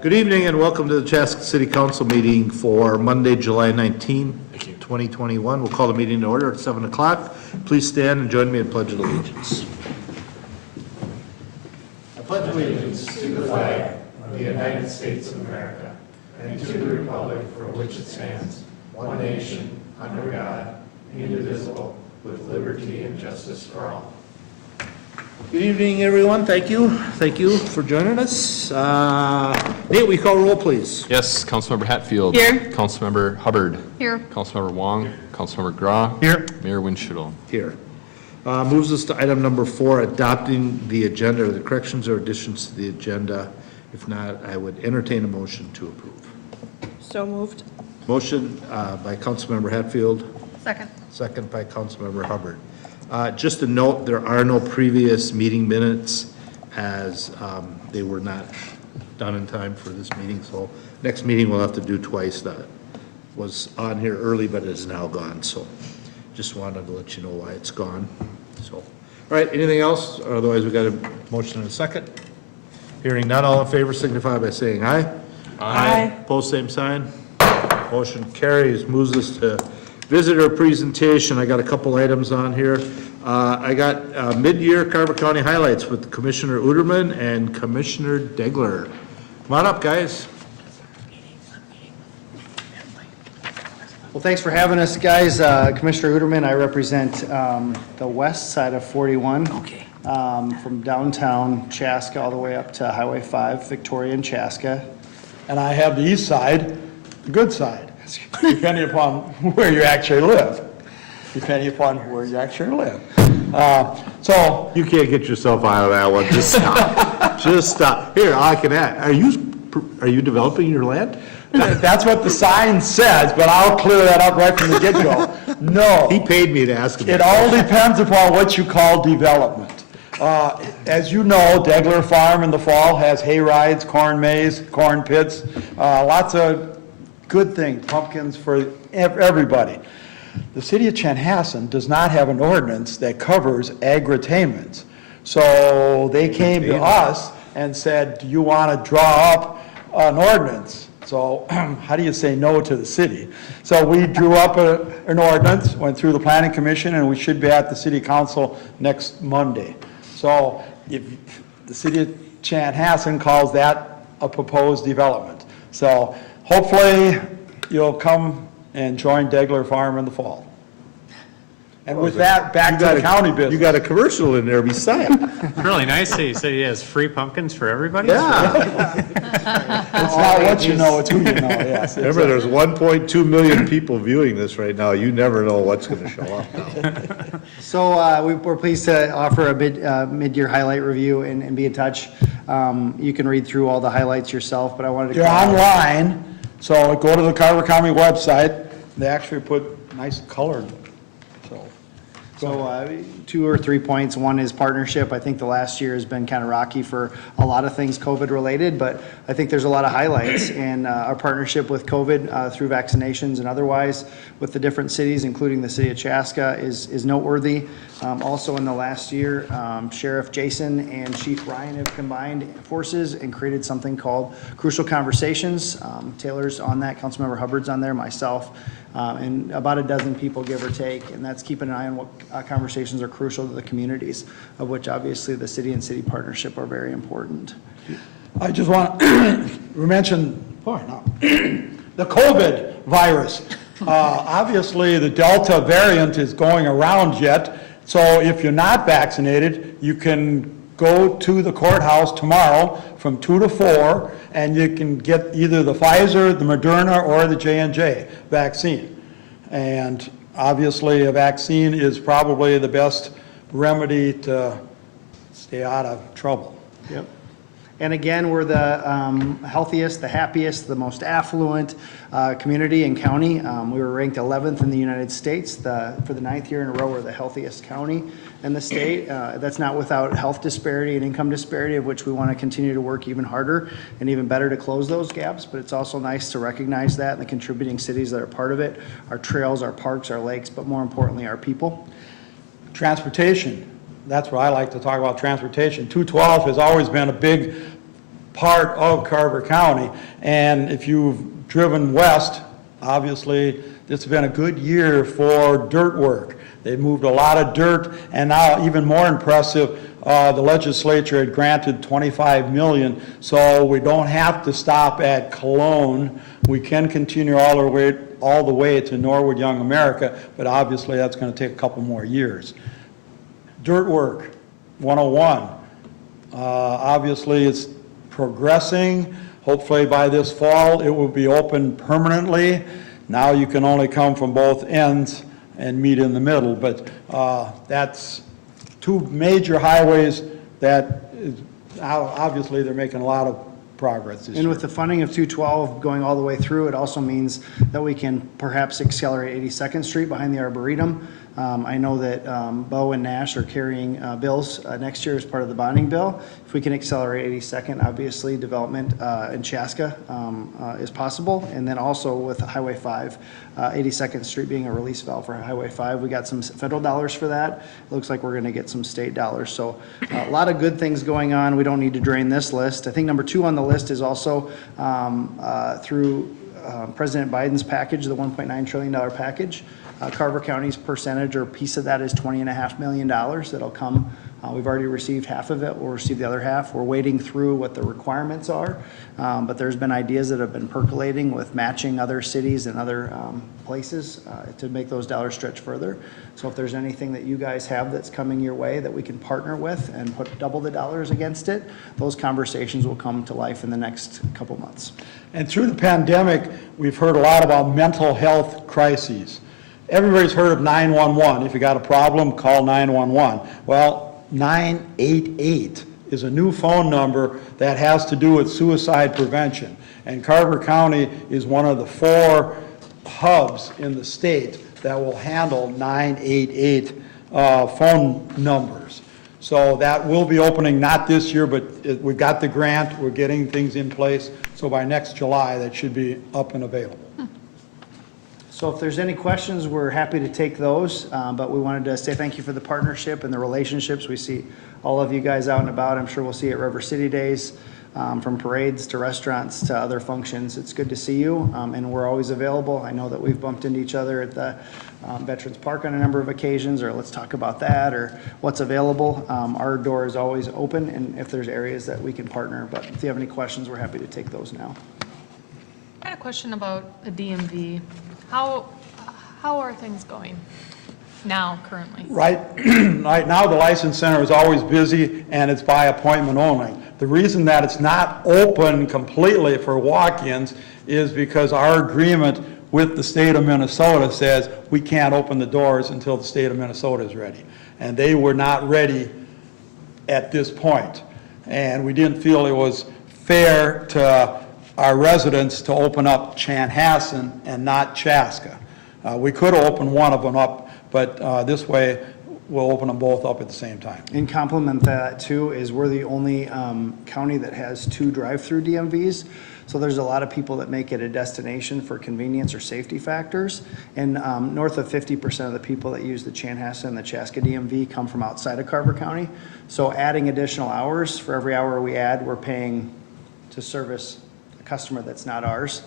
Good evening and welcome to the Chaska City Council meeting for Monday, July 19, 2021. We'll call the meeting to order at 7 o'clock. Please stand and join me in Pledge of Allegiance. I pledge allegiance to the flag of the United States of America and to the republic for which it stands, one nation, under God, indivisible, with liberty and justice for all. Good evening, everyone. Thank you. Thank you for joining us. Nate, will you call roll, please? Yes, Councilmember Hatfield. Here. Councilmember Hubbard. Here. Councilmember Wong. Here. Councilmember Grau. Here. Mayor Winchell. Here. Moves us to item number 4, adopting the agenda. Are there corrections or additions to the agenda? If not, I would entertain a motion to approve. So moved. Motion by Councilmember Hatfield. Second. Second by Councilmember Hubbard. Just a note, there are no previous meeting minutes as they were not done in time for this meeting. So next meeting we'll have to do twice. That was on here early, but is now gone. So just wanted to let you know why it's gone. So, all right, anything else? Otherwise we got a motion in a second. Hearing none, all in favor signify by saying aye. Aye. Opposed, same sign. Motion carries. Moves us to visitor presentation. I got a couple items on here. I got mid-year Carver County highlights with Commissioner Udermann and Commissioner Degler. Come on up, guys. Well, thanks for having us, guys. Commissioner Udermann, I represent the west side of 41. Okay. From downtown Chaska all the way up to Highway 5, Victoria and Chaska. And I have the east side, the good side, depending upon where you actually live. Depending upon where you actually live. So You can't get yourself out of that one. Just stop. Just stop. Here, I can add. Are you developing your land? that's what the sign says, but I'll clear that up right from the get-go. No. He paid me to ask him. It all depends upon what you call development. As you know, Degler Farm in the fall has hay rides, corn maze, corn pits, lots of good things, pumpkins for everybody. The city of Chanhassen does not have an ordinance that covers agritainments. So they came to us and said, do you want to draw up an ordinance? So how do you say no to the city? So we drew up an ordinance, went through the planning commission, and we should be at the city council next Monday. So if the city of Chanhassen calls that a proposed development. So hopefully you'll come and join Degler Farm in the fall. And with that, back to the county business. You got a commercial in there beside. Really nice that you said he has free pumpkins for everybody. Yeah. It's not what you know, it's who you know, yes. Remember, there's 1.2 million people viewing this right now. You never know what's going to show up now. So we're pleased to offer a mid-year highlight review and be in touch. You can read through all the highlights yourself, but I wanted to. You're online, so go to the Carver County website. They actually put nice colored, so. So 2 or 3 points. One is partnership. I think the last year has been kind of rocky for a lot of things COVID related, but I think there's a lot of highlights. And our partnership with COVID through vaccinations and otherwise with the different cities, including the city of Chaska, is noteworthy. Also in the last year, Sheriff Jason and Chief Ryan have combined forces and created something called Crucial Conversations. Taylor's on that, Councilmember Hubbard's on there, myself. And about a dozen people, give or take, and that's keeping an eye on what conversations are crucial to the communities, of which obviously the city and city partnership are very important. I just want to mention, the COVID virus. Obviously, the Delta variant is going around yet, so if you're not vaccinated, you can go to the courthouse tomorrow from 2 to 4, and you can get either the Pfizer, the Moderna, or the J&J vaccine. And obviously, a vaccine is probably the best remedy to stay out of trouble. Yep. And again, we're the healthiest, the happiest, the most affluent community and county. We were ranked 11th in the United States. For the 9th year in a row, we're the healthiest county in the state. That's not without health disparity and income disparity, of which we want to continue to work even harder and even better to close those gaps. But it's also nice to recognize that and the contributing cities that are part of it, our trails, our parks, our lakes, but more importantly, our people. Transportation. That's what I like to talk about, transportation. 212 has always been a big part of Carver County. And if you've driven west, obviously, it's been a good year for dirt work. They've moved a lot of dirt, and now even more impressive, the legislature had granted $25 million, so we don't have to stop at Cologne. We can continue all the way to Norwood Young America, but obviously that's going to take a couple more years. Dirt work, 101. Obviously, it's progressing. Hopefully by this fall, it will be open permanently. Now you can only come from both ends and meet in the middle, but that's two major highways that obviously they're making a lot of progress this year. And with the funding of 212 going all the way through, it also means that we can perhaps accelerate 82nd Street behind the Arboretum. I know that Bo and Nash are carrying bills next year as part of the bonding bill. If we can accelerate 82nd, obviously development in Chaska is possible. And then also with Highway 5, 82nd Street being a release valve for Highway 5, we got some federal dollars for that. It looks like we're going to get some state dollars. So a lot of good things going on. We don't need to drain this list. I think number 2 on the list is also through President Biden's package, the $1.9 trillion package. Carver County's percentage or piece of that is $20.5 million that'll come. We've already received half of it. We'll receive the other half. We're waiting through what the requirements are, but there's been ideas that have been percolating with matching other cities and other places to make those dollars stretch further. So if there's anything that you guys have that's coming your way that we can partner with and put double the dollars against it, those conversations will come to life in the next couple months. And through the pandemic, we've heard a lot about mental health crises. Everybody's heard of 911. If you got a problem, call 911. Well, 988 is a new phone number that has to do with suicide prevention. And Carver County is one of the 4 hubs in the state that will handle 988 phone numbers. So that will be opening not this year, but we've got the grant, we're getting things in place. So by next July, that should be up and available. So if there's any questions, we're happy to take those, but we wanted to say thank you for the partnership and the relationships. We see all of you guys out and about. I'm sure we'll see you at River City Days, from parades to restaurants to other functions. It's good to see you, and we're always available. I know that we've bumped into each other at the Veterans Park on a number of occasions, or let's talk about that, or what's available. Our door is always open, and if there's areas that we can partner, but if you have any questions, we're happy to take those now. I had a question about the DMV. How are things going now, currently? Right now, the License Center is always busy, and it's by appointment only. The reason that it's not open completely for walk-ins is because our agreement with the state of Minnesota says we can't open the doors until the state of Minnesota is ready. And they were not ready at this point. And we didn't feel it was fair to our residents to open up Chanhassen and not Chaska. We could have opened one of them up, but this way we'll open them both up at the same time. And complement that too is we're the only county that has 2 drive-through DMVs. So there's a lot of people that make it a destination for convenience or safety factors. And north of 50% of the people that use the Chanhassen and the Chaska DMV come from outside of Carver County. So adding additional hours, for every hour we add, we're paying to service customer that's not ours,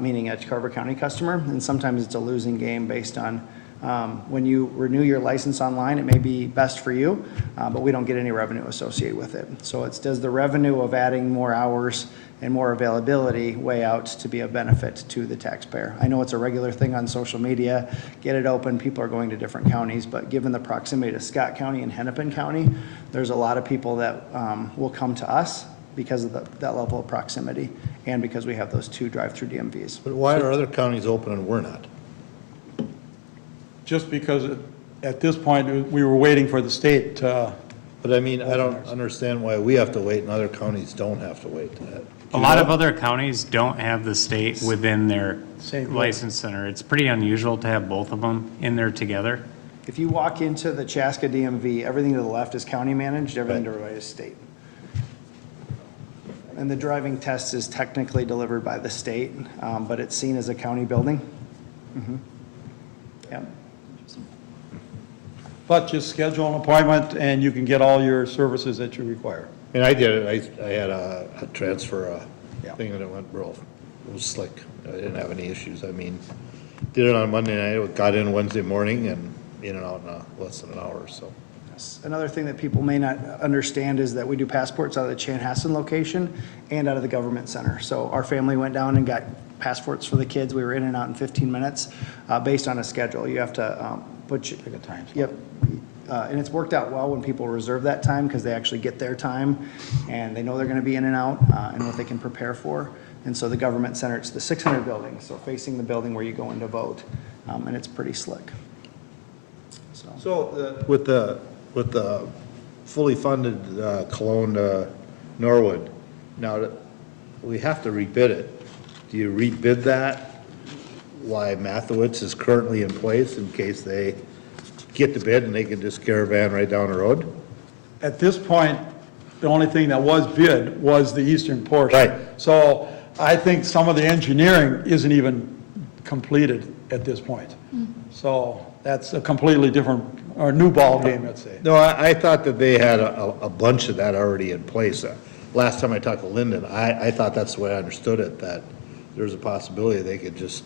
meaning a Carver County customer, and sometimes it's a losing game based on when you renew your license online, it may be best for you, but we don't get any revenue associated with it. So it's does the revenue of adding more hours and more availability weigh out to be a benefit to the taxpayer. I know it's a regular thing on social media, get it open, people are going to different counties, but given the proximity to Scott County and Hennepin County, there's a lot of people that will come to us because of that level of proximity and because we have those 2 drive-through DMVs. But why are other counties open and we're not? Just because at this point, we were waiting for the state to. But I mean, I don't understand why we have to wait and other counties don't have to wait. A lot of other counties don't have the state within their Same. license center. It's pretty unusual to have both of them in there together. If you walk into the Chaska DMV, everything to the left is county managed, everything to the right is state. And the driving test is technically delivered by the state, but it's seen as a county building. Yeah. But just schedule an appointment and you can get all your services that you require. And I did it, I had a transfer Yeah. thing and it went real, it was slick. I didn't have any issues. I mean, did it on Monday night, got in Wednesday morning and in and out in less than an hour, so. Another thing that people may not understand is that we do passports out of the Chanhassen location and out of the government center. So our family went down and got passports for the kids. We were in and out in 15 minutes, based on a schedule. You have to put your. Pick a time slot. Yep. And it's worked out well when people reserve that time because they actually get their time and they know they're going to be in and out and what they can prepare for. And so the government center, it's the 600 building, so facing the building where you go in to vote, and it's pretty slick. So with the fully funded Cologne to Norwood, now that we have to rebid it. Do you rebid that while Mathewitz is currently in place in case they get the bid and they can just caravan right down the road? At this point, the only thing that was bid was the eastern portion. Right. So I think some of the engineering isn't even completed at this point. So that's a completely different, or new ball game, let's say. No, I thought that they had a bunch of that already in place. Last time I talked to Lyndon, I thought that's the way I understood it, that there's a possibility they could just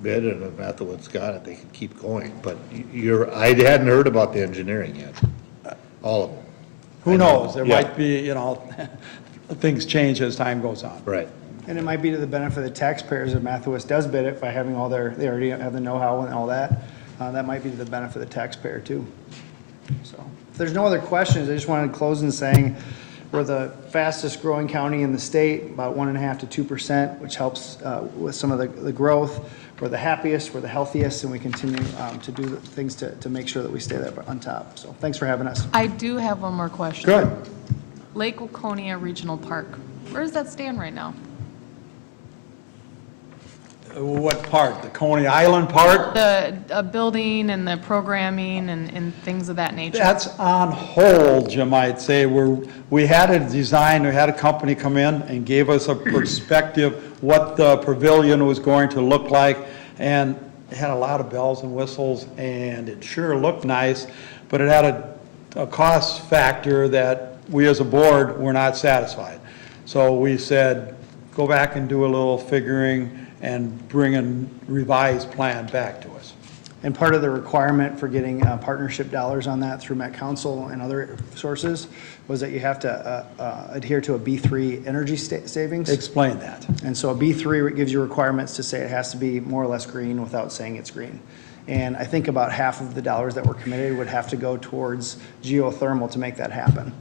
bid and if Mathewitz got it, they could keep going. But I hadn't heard about the engineering yet, all of them. Who knows? There Yeah. might be, things change as time goes on. Right. And it might be to the benefit of the taxpayers if Mathewitz does bid it by having they already have the know-how and all that. That might be to the benefit of the taxpayer too. So if there's no other questions, I just wanted to close in saying we're the fastest growing county in the state, about 1.5% to 2%, which helps with some of the growth. We're the happiest, we're the healthiest, and we continue to do things to make sure that we stay there on top. So thanks for having us. I do have one more question. Good. Lake Waconia Regional Park, where does that stand right now? What part? The Coney Island part? The building and the programming and things of that nature? That's on hold, you might say. We had a design, we had a company come in and gave us a perspective what the pavilion was going to look like. And it had a lot of bells and whistles and it sure looked nice, but it had a cost factor that we as a board were not satisfied. So we said, go back and do a little figuring and bring a revised plan back to us. And part of the requirement for getting partnership dollars on that through Met Council and other sources was that you have to adhere to a B3 energy savings. Explain that. And so a B3 gives you requirements to say it has to be more or less green without saying it's green. And I think about half of the dollars that were committed would have to go towards geothermal to make that happen.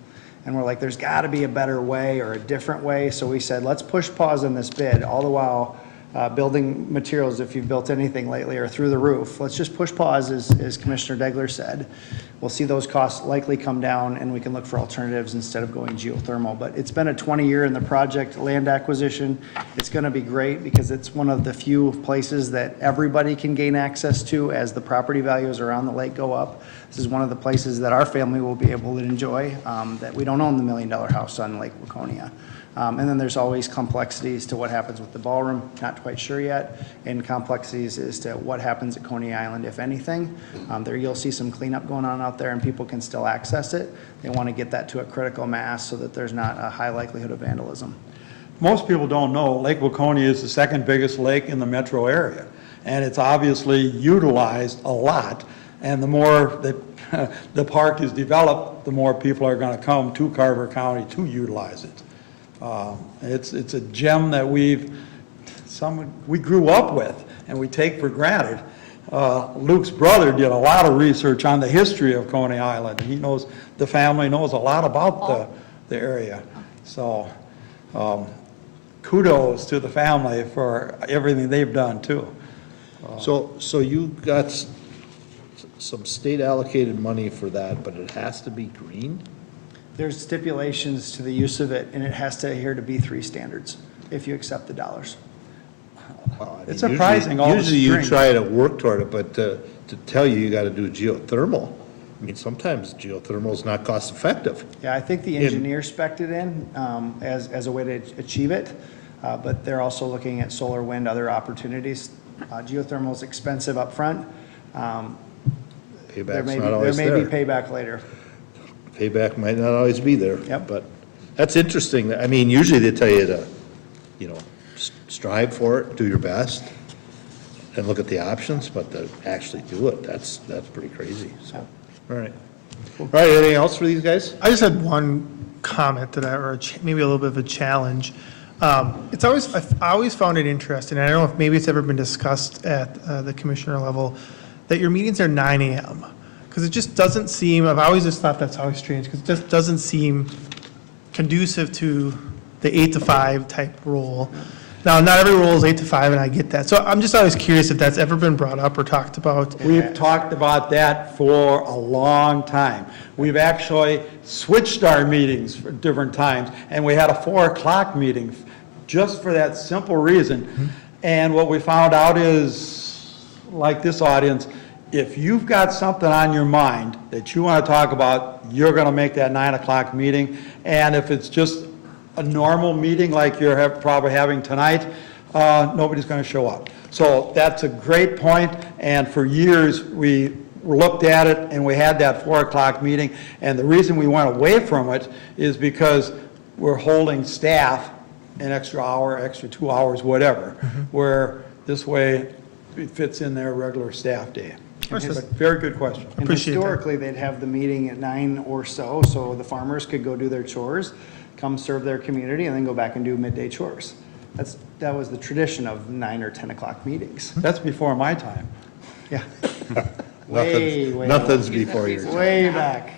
And we're like, there's got to be a better way or a different way. So we said, let's push pause on this bid, all the while building materials, if you've built anything lately, are through the roof. Let's just push pause, as Commissioner Degler said. We'll see those costs likely come down and we can look for alternatives instead of going geothermal. But it's been a 20-year in the project land acquisition. It's going to be great because it's one of the few places that everybody can gain access to as the property values around the lake go up. This is one of the places that our family will be able to enjoy, that we don't own the $1 million house on Lake Waconia. And then there's always complexities to what happens with the ballroom, not quite sure yet, and complexities as to what happens at Coney Island, if anything. There you'll see some cleanup going on out there and people can still access it. They want to get that to a critical mass so that there's not a high likelihood of vandalism. Most people don't know Lake Waconia is the second biggest lake in the metro area. And it's obviously utilized a lot. And the more that the park is developed, the more people are going to come to Carver County to utilize it. It's a gem that we grew up with and we take for granted. Luke's brother did a lot of research on the history of Coney Island. He knows, the family knows a lot about the area. So kudos to the family for everything they've done too. So you got some state allocated money for that, but it has to be green? There's stipulations to the use of it and it has to adhere to B3 standards if you accept the dollars. Well, I mean, It's surprising all the Usually you strings. try to work toward it, but to tell you got to do geothermal, I mean, sometimes geothermal is not cost effective. Yeah, I think the engineer spec'd it in as a way to achieve it, but they're also looking at solar, wind, other opportunities. Geothermal is expensive up front. There Payback's may not always be there. payback later. Payback might not always be there. Yep. But That's interesting. I mean, usually they tell you to, strive for it, do your best, and look at the options, but to actually do it, that's pretty crazy, so, all right. All right, anything else for these guys? I just had one comment to that, or maybe a little bit of a challenge. I've always found it interesting, and I don't know if maybe it's ever been discussed at the commissioner level, that your meetings are 9 AM. Because it just doesn't seem, I've always just thought that's always strange, because it just doesn't seem conducive to the 8 to 5 type role. Now, not every role is 8 to 5, and I get that. So I'm just always curious if that's ever been brought up or talked about. We've talked about that for a long time. We've actually switched our meetings for different times, and we had a 4 o'clock meeting just for that simple reason. And what we found out is, like this audience, if you've got something on your mind that you want to talk about, you're going to make that 9 o'clock meeting. And if it's just a normal meeting like you're probably having tonight, nobody's going to show up. So that's a great point, and for years, we looked at it, and we had that 4 o'clock meeting, and the reason we went away from it is because we're holding staff an extra hour, extra 2 hours, whatever, where this way it fits in their regular staff day. But very good question. And Appreciate that. historically, they'd have the meeting at 9 or so the farmers could go do their chores, come serve their community, and then go back and do midday chores. That was the tradition of 9 or 10 o'clock meetings. That's before my time. Yeah. Way Nothing's before your time. Way back.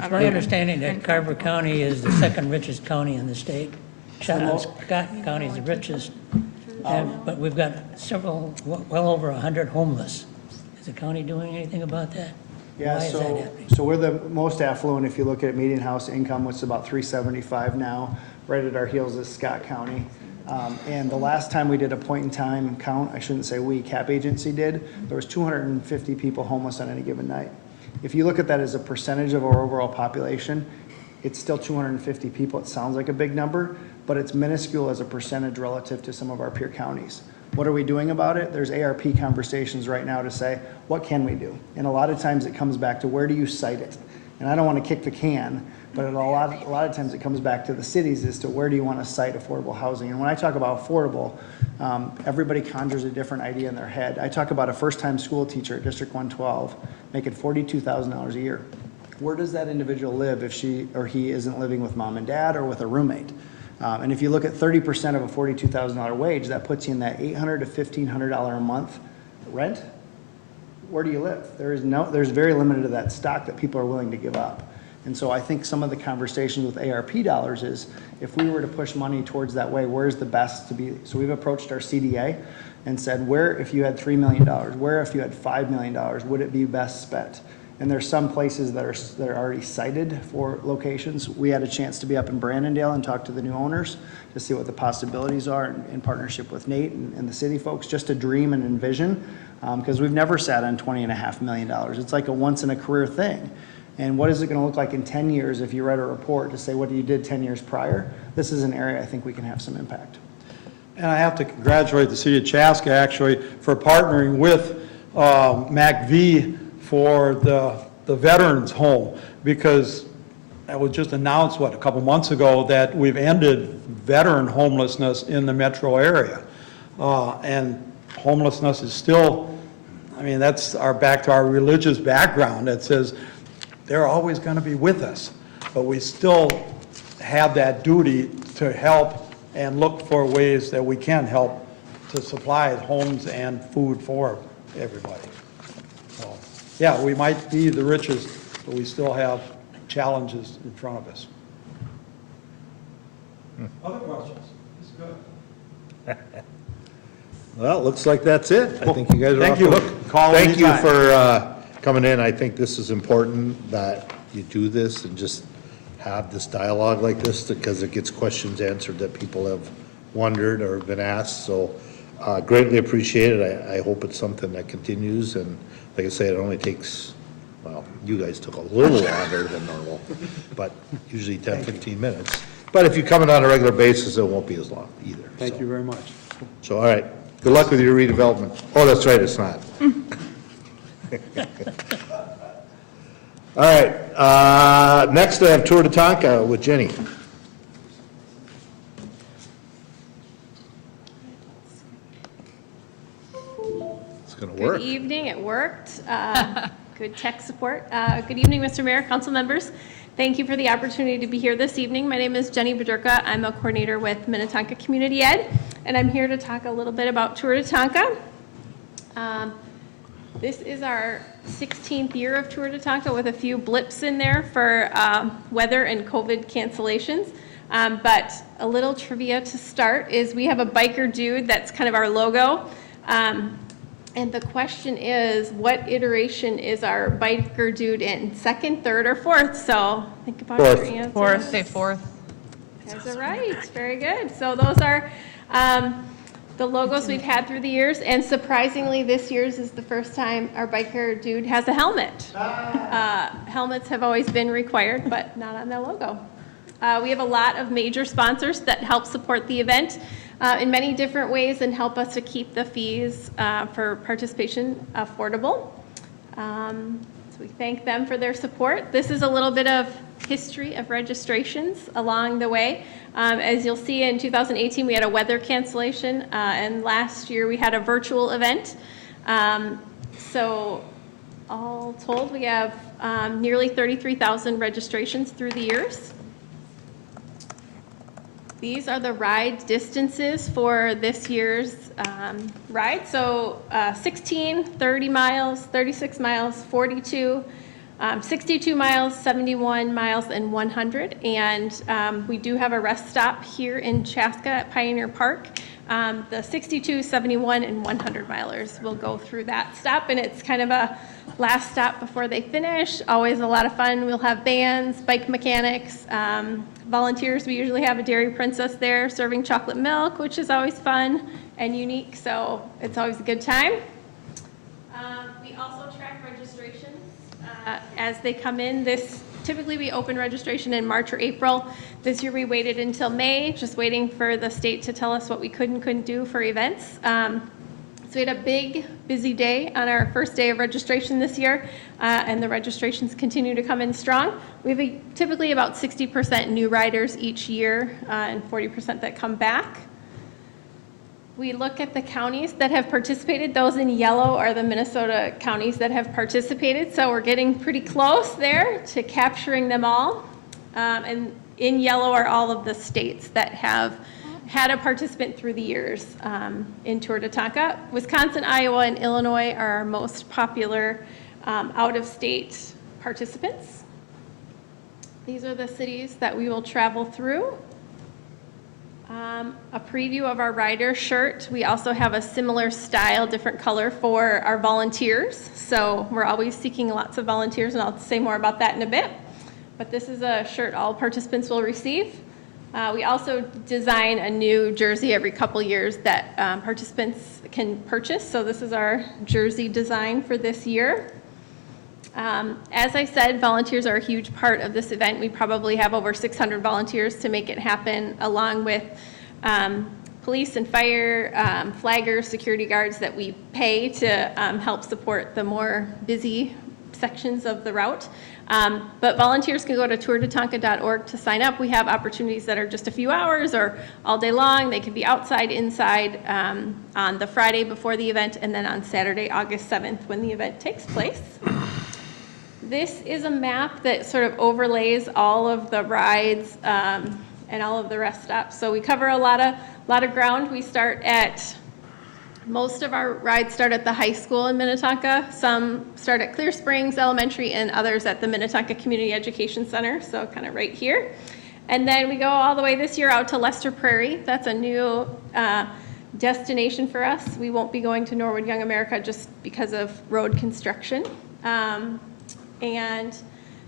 It's my understanding that Carver County is the second richest county in the state. Scott County is the richest, but we've got several, well over 100 homeless. Is the county doing anything about that? Yeah, Why is that happening? so we're the most affluent, if you look at median house income, which is about $375 now. Right at our heels is Scott County. And the last time we did a point-in-time count, I shouldn't say we, Cap Agency did, there was 250 people homeless on any given night. If you look at that as a percentage of our overall population, it's still 250 people. It sounds like a big number, but it's minuscule as a percentage relative to some of our peer counties. What are we doing about it? There's ARP conversations right now to say, what can we do? And a lot of times it comes back to where do you cite it? And I don't want to kick the can, but a lot of times it comes back to the cities as to where do you want to cite affordable housing. And when I talk about affordable, everybody conjures a different idea in their head. I talk about a first-time school teacher at District 112 making $42,000 a year. Where does that individual live if she or he isn't living with mom and dad or with a roommate? And if you look at 30% of a $42,000 wage, that puts you in that $800 to $1,500 a month rent. Where do you live? There's very limited of that stock that people are willing to give up. And so I think some of the conversations with ARP dollars is, if we were to push money towards that way, where's the best to be? So we've approached our CDA and said, where, if you had $3 million, where if you had $5 million, would it be best spent? And there's some places that are already cited for locations. We had a chance to be up in Brandondale and talk to the new owners to see what the possibilities are in partnership with Nate and the city folks, just to dream and envision, because we've never sat on $20.5 million. It's like a once in a career thing. And what is it going to look like in 10 years if you read a report to say what you did 10 years prior? This is an area I think we can have some impact. And I have to congratulate the city of Chaska actually for partnering with MACV for the veterans home, because it was just announced, a couple months ago, that we've ended veteran homelessness in the metro area. And homelessness is still, that's back to our religious background that says they're always going to be with us, but we still have that duty to help and look for ways that we can help to supply homes and food for everybody. So, yeah, we might be the richest, but we still have challenges in front of us. Other questions? This is good. Well, it looks like that's it. I think you guys are Thank off the you. hook. Call Thank you anytime. for coming in. I think this is important that you do this and just have this dialogue like this, because it gets questions answered that people have wondered or been asked. So greatly appreciate it. I hope it's something that continues. And like I say, it only takes, well, you guys took a little longer than normal, but usually 10, 15 minutes. But if you come in on a regular basis, it won't be as long either. Thank you very much. So, all right. Good luck with your redevelopment. Oh, that's right, it's not. All right, next I have Tour de Tonka with Jenny. worked. Good evening, it worked. Good tech support. Good evening, Mr. Mayor, council members. Thank you for the opportunity to be here this evening. My name is Jenny Bodurka. I'm a coordinator with Minnetonka Community Ed, and I'm here to talk a little bit about Tour de Tonka. This is our 16th year of Tour de Tonka with a few blips in there for weather and COVID cancellations. But a little trivia to start is we have a biker dude that's kind of our logo. And the question is, what iteration is our biker dude in? Second, third, or fourth? So think about your answers. Fourth. Say fourth. You guys are right. Very good. So those are the logos we've had through the years. And surprisingly, this year's is the first time our biker dude has a helmet. Helmets have always been required, but not on the logo. We have a lot of major sponsors that help support the event in many different ways and help us to keep the fees for participation affordable. So we thank them for their support. This is a little bit of history of registrations along the way. As you'll see, in 2018, we had a weather cancellation, and last year we had a virtual event. So all told, we have nearly 33,000 registrations through the years. These are the ride distances for this year's ride. So 16, 30 miles, 36 miles, 42, 62 miles, 71 miles, and 100. And we do have a rest stop here in Chaska at Pioneer Park. The 62, 71, and 100 milers will go through that stop, and it's kind of a last stop before they finish. Always a lot of fun. We'll have bands, bike mechanics, volunteers. We usually have a dairy princess there serving chocolate milk, which is always fun and unique, so it's always a good time. We also track registrations as they come in. Typically we open registration in March or April. This year we waited until May, just waiting for the state to tell us what we could and couldn't do for events. So we had a big, busy day on our first day of registration this year, and the registrations continue to come in strong. We have typically about 60% new riders each year and 40% that come back. We look at the counties that have participated. Those in yellow are the Minnesota counties that have participated, so we're getting pretty close there to capturing them all. And in yellow are all of the states that have had a participant through the years in Tour de Tonka. Wisconsin, Iowa, and Illinois are our most popular out-of-state participants. These are the cities that we will travel through. A preview of our rider shirt. We also have a similar style, different color for our volunteers. So we're always seeking lots of volunteers, and I'll say more about that in a bit. But this is a shirt all participants will receive. We also design a new jersey every couple years that participants can purchase. So this is our jersey design for this year. As I said, volunteers are a huge part of this event. We probably have over 600 volunteers to make it happen, along with police and fire, flaggers, security guards that we pay to help support the more busy sections of the route. But volunteers can go to tourdetonka.org to sign up. We have opportunities that are just a few hours or all day long. They can be outside, inside, on the Friday before the event, and then on Saturday, August 7th, when the event takes place. This is a map that sort of overlays all of the rides and all of the rest stops. So we cover a lot of ground. We start at Most of our rides start at the high school in Minnetonka. Some start at Clear Springs Elementary and others at the Minnetonka Community Education Center, so kind of right here. And then we go all the way this year out to Lester Prairie. That's a new destination for us. We won't be going to Norwood Young America just because of road construction. And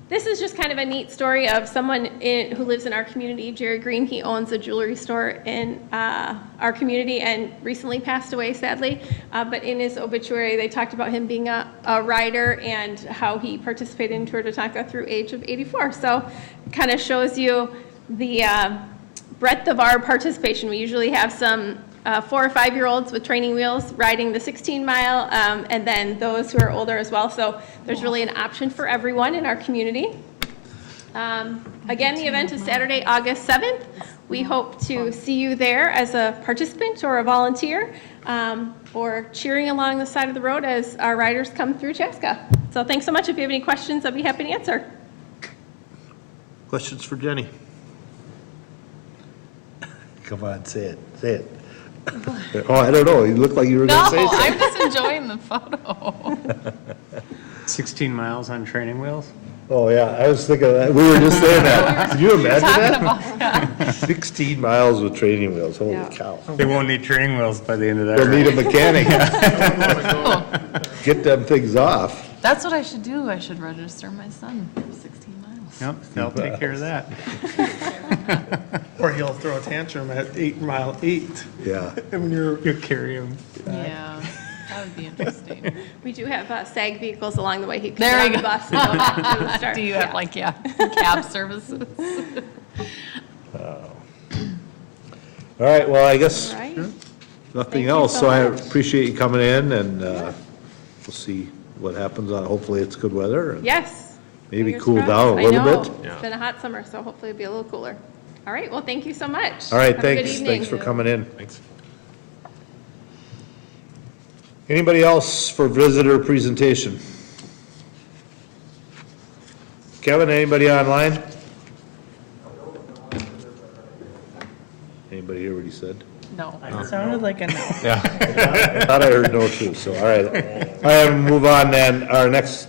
this is just kind of a neat story of someone who lives in our community, Jerry Green. He owns a jewelry store in our community and recently passed away, sadly. But in his obituary, they talked about him being a rider and how he participated in Tour de Tonka through age of 84. So it kind of shows you the breadth of our participation. We usually have some 4 or 5-year-olds with training wheels riding the 16-mile, and then those who are older as well. So there's really an option for everyone in our community. Again, the event is Saturday, August 7th. We hope to see you there as a participant or a volunteer. or cheering along the side of the road as our riders come through Chaska. So thanks so much. If you have any questions, I'd be happy to answer. Questions for Jenny? Come on, say it, say it. Oh, I don't know, you look like you were No, gonna say something. I'm just enjoying the photo. 16 miles on training wheels? Oh, yeah, I was thinking of that, we were just saying that. Can you imagine Talking that? about that. 16 miles with training wheels, holy Yeah. cow. They won't need training wheels by the end of that. They'll ride. need a mechanic. Get them things off. That's what I should do. I should register my son for 16 miles. Yep, they'll take care of that. Or he'll throw a tantrum at 8 mile 8. Yeah. And when you're, You carry them. Yeah, that would be interesting. We do have SAG vehicles along the way. He can There get you on the go. bus and go to the start. Do you have like, cab services? All right, well, I guess All right. nothing Thank you else, so so I much. appreciate you coming in, and we'll see what happens. Hopefully it's good weather. And Yes. Maybe Fingers cool crossed. down a I little know. bit. It's been a hot summer, so hopefully it'll be a little cooler. All right, well, thank you so much. All right, Have a good thanks, evening. thanks for coming in. Thanks. Anybody else for visitor presentation? Kevin, anybody online? Anybody hear what he said? No. Sounded like a no. Thought I heard no too, so, all right. All right, move on then. Our next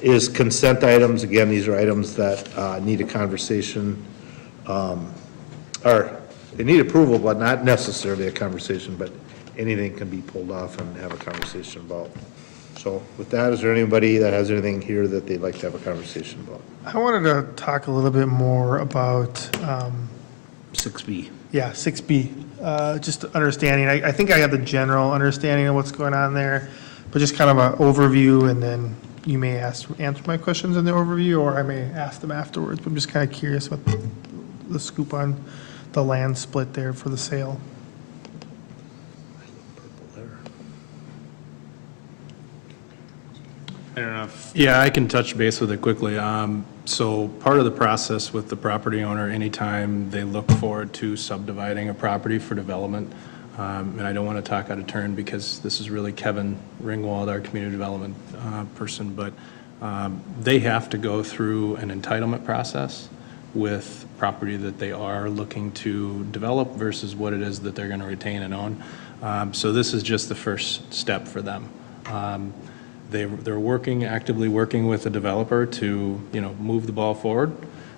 is consent items. Again, these are items that need a conversation, or they need approval, but not necessarily a conversation, but anything can be pulled off and have a conversation about. So with that, is there anybody that has anything here that they'd like to have a conversation about? I wanted to talk a little bit more about, 6B. yeah, 6B. Just understanding, I think I have the general understanding of what's going on there, but just kind of an overview, and then you may answer my questions in the overview, or I may ask them afterwards. But I'm just kind of curious what the scoop on the land split there for the sale. I don't know if, Yeah, I can touch base with it quickly. So part of the process with the property owner, anytime they look forward to subdividing a property for development, and I don't want to talk out of turn because this is really Kevin Ringwald, our community development person, but they have to go through an entitlement process with property that they are looking to develop versus what it is that they're going to retain and own. So this is just the first step for them. They're actively working with a developer to, move the ball forward.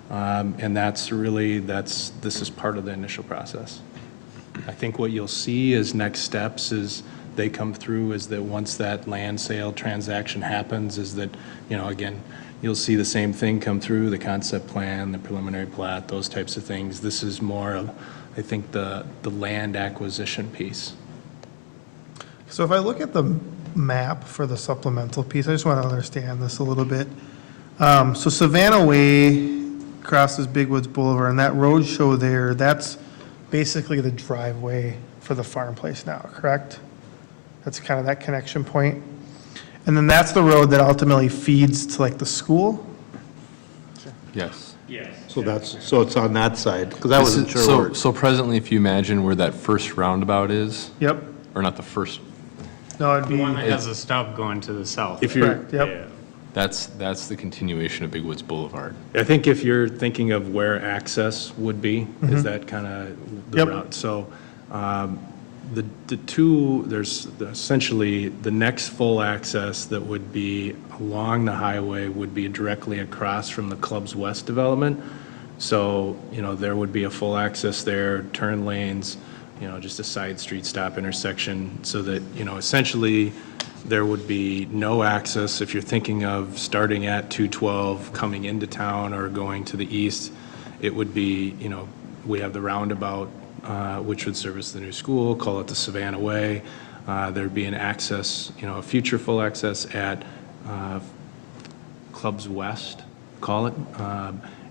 And this is part of the initial process. I think what you'll see as next steps is they come through is that once that land sale transaction happens is that, again, you'll see the same thing come through, the concept plan, the preliminary plat, those types of things. This is more of, I think, the land acquisition piece. So if I look at the map for the supplemental piece, I just want to understand this a little bit. So Savannah Way crosses Big Woods Boulevard, and that road show there, that's basically the driveway for the farm place now, correct? That's kind of that connection point. And then that's the road that ultimately feeds to like the school? Yes. So it's on that side, because I wasn't sure So, where. so presently, if you imagine where that first roundabout is, Yep. or not the first, No, it'd the be, one that has a stub going to the south. If you're, correct, yep. Yeah. that's the continuation of Big Woods Boulevard. I think if you're thinking of where access would be, is that kind of the Yep. route? So the two, there's essentially the next full access that would be along the highway would be directly across from the Clubs West development. So, there would be a full access there, turn lanes, just a side street stop intersection so that, essentially there would be no access if you're thinking of starting at 212, coming into town or going to the east. It would be, we have the roundabout, which would service the new school, call it the Savannah Way. There'd be an access, a future full access at Clubs West, call it.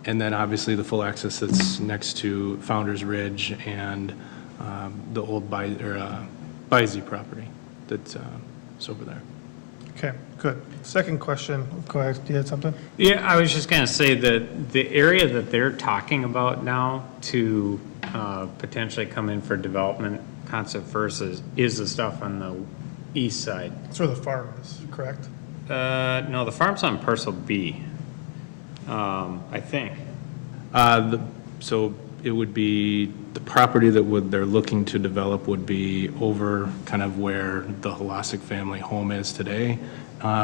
And then obviously the full access that's next to Founder's Ridge and the old Bisey property that's over there. Okay, good. Second question, go ahead, you had something? Yeah, I was just going to say that the area that they're talking about now to potentially come in for development concept first is the stuff on the east side. That's where the farm is, correct? No, the farm's on parcel B, I think. So it would be, the property that they're looking to develop would be over kind of where the Holasek family home is today,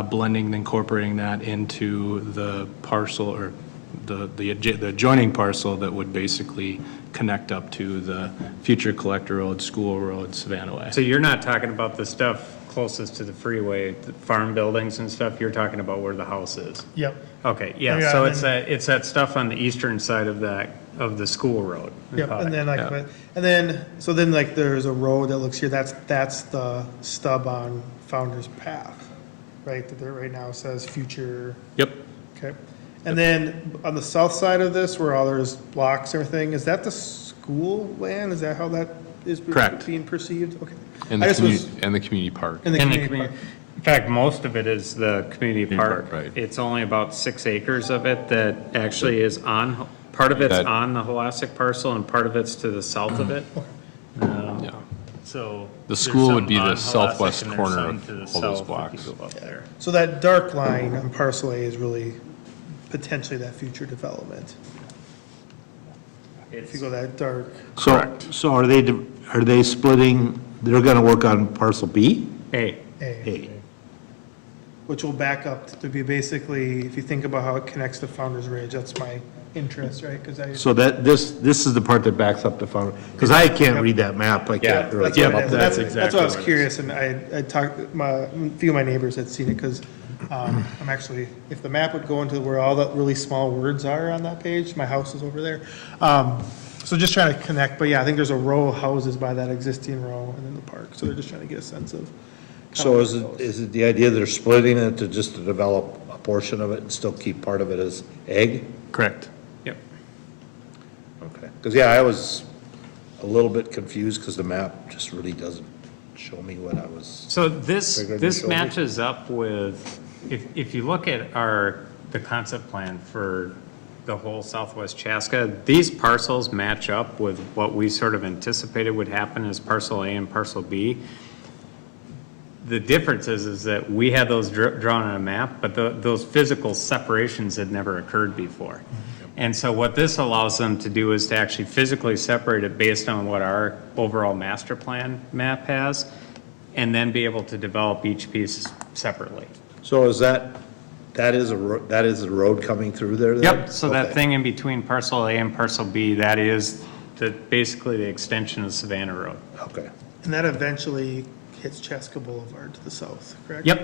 blending and incorporating that into the parcel or the adjoining parcel that would basically connect up to the future Collector Road, School Road, Savannah Way. So you're not talking about the stuff closest to the freeway, the farm buildings and stuff, you're talking about where the house is? Yep. Okay, yeah, Yeah, so and it's that stuff on the eastern side of the school road. Yep, and then like, and then, so then like there's a road that looks here, that's the stub on Founder's Path, right? That there right now says future, Yep. okay. And then on the south side of this, where all there's blocks, and everything, is that the school land? Is that how that is Correct. being perceived? Okay. And I the just was- community park. And the And the community park. in fact, most of it is the community park. park, right. It's only about 6 acres of it that actually is on, part of it's That- on the Holasek parcel and part of it's to the south of it. Yeah. So. The there's school would some be the on Holasek southwest and there's corner some of to the all those south if blocks. you go up there. So that dark line on parcel A is really potentially that future development. If you go that dark, So are they splitting, they're gonna work on parcel B? Hey, A, which will back up to be basically, if you think about how it connects to Founder's Ridge, that's my interest, right? Because I. So that, this is the part that backs up the Founder, because I can't read that map, I can't really. That's what it is. that's That's exactly why I was what it curious, and I talked, a few of my neighbors had seen it, because I'm actually, if the map would go into where all the really small words are on that page, my house is over there. So just trying to connect, but yeah, I think there's a row of houses by that existing row and then the park, so they're just trying to get a sense of. So is it the idea they're splitting it to just to develop a portion of it and still keep part of it as ag? Correct. yep. Okay. Because, yeah, I was a little bit confused because the map just really doesn't show me what I was. So this Figured we showed you. matches up with, if you look at the concept plan for the whole southwest Chaska, these parcels match up with what we sort of anticipated would happen as parcel A and parcel B. The difference is that we had those drawn on a map, but those physical separations had never occurred before. And so what this allows them to do is to actually physically separate it based on what our overall master plan map has, and then be able to develop each piece separately. So is that is a road coming through there then? Yep, so that Okay. thing in between parcel A and parcel B, that is basically the extension of Savannah Road. Okay. And that eventually hits Chaska Boulevard to the south, correct? Yep,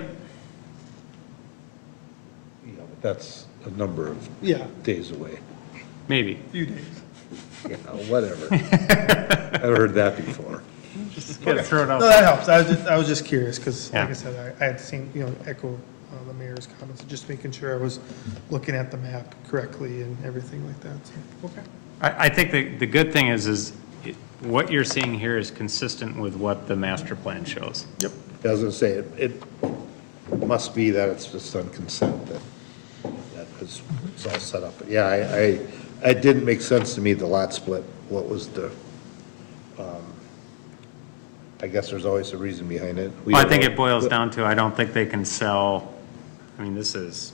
Yeah, but that's a number of Yeah, days away. maybe. few days. Yeah, whatever. I've heard that before. Yeah, throw it out. No, that helps. I was just curious, because like Yeah. I said, I had seen, echo the mayor's comments, just making sure I was looking at the map correctly and everything like that, so, okay. I think the good thing is what you're seeing here is consistent with what the master plan shows. Yep. I was gonna say, it must be that it's just on consent that it's all set up. But yeah, it didn't make sense to me, the lot split. What was the, I guess there's always a reason behind it. We Well, I don't think know. it boils down to, I don't think they can sell, I mean,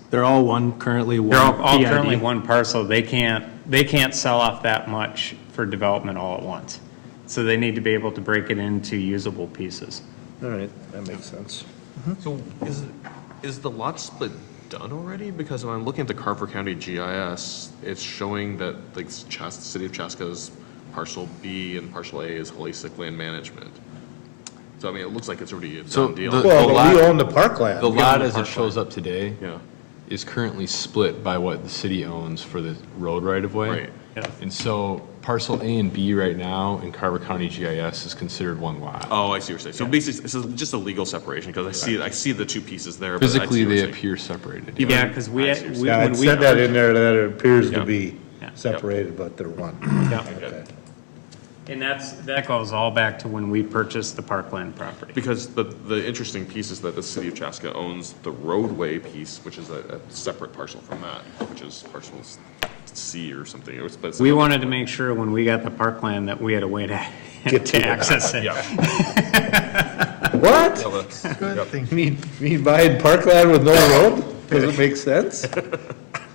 They're all currently one. they're all PID. currently one parcel. They can't sell off that much for development all at once. So they need to be able to break it into usable pieces. All right, that makes sense. So is the lot split done already? Because when I'm looking at the Carver County GIS, it's showing that like City of Chaska's parcel B and parcel A is Holasek Land Management. So I mean, it looks like it's already a So done deal. the- Well, but lot- we own the parkland. The own lot the as it park shows up today Yeah, is currently split by what the city owns for the road right-of-way. right. And so parcel A and B right now in Carver County GIS is considered one lot. Oh, I see what you're saying. So basically, this is just a legal separation because I see the two pieces there. but I see Physically, what you're they saying. appear separated. Yeah, because I see what you're saying. Yeah, when it we said that merged- in there, that it appears to Yeah. be Yeah. separated, but they're one. Yeah. Okay. And that goes all back to when we purchased the parkland property. Because the interesting piece is that the City of Chaska owns the roadway piece, which is a separate parcel from that, which is parcels C or something. But it's We wanted to make sure when we got the parkland that we had a way to get to to access it. What? Yeah, that's- Good thing. You mean buying parkland with no road? Does it make sense?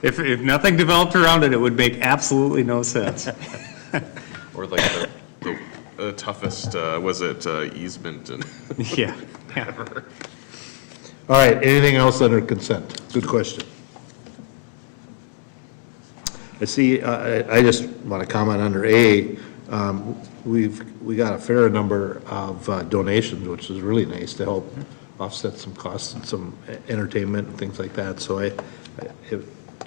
If nothing developed around it, it would make absolutely no sense. Or like the toughest, was it easement and Yeah. All right, anything else under consent? Good question. I see, I just want to comment under A, we got a fair number of donations, which is really nice to help offset some costs and some entertainment and things like that. So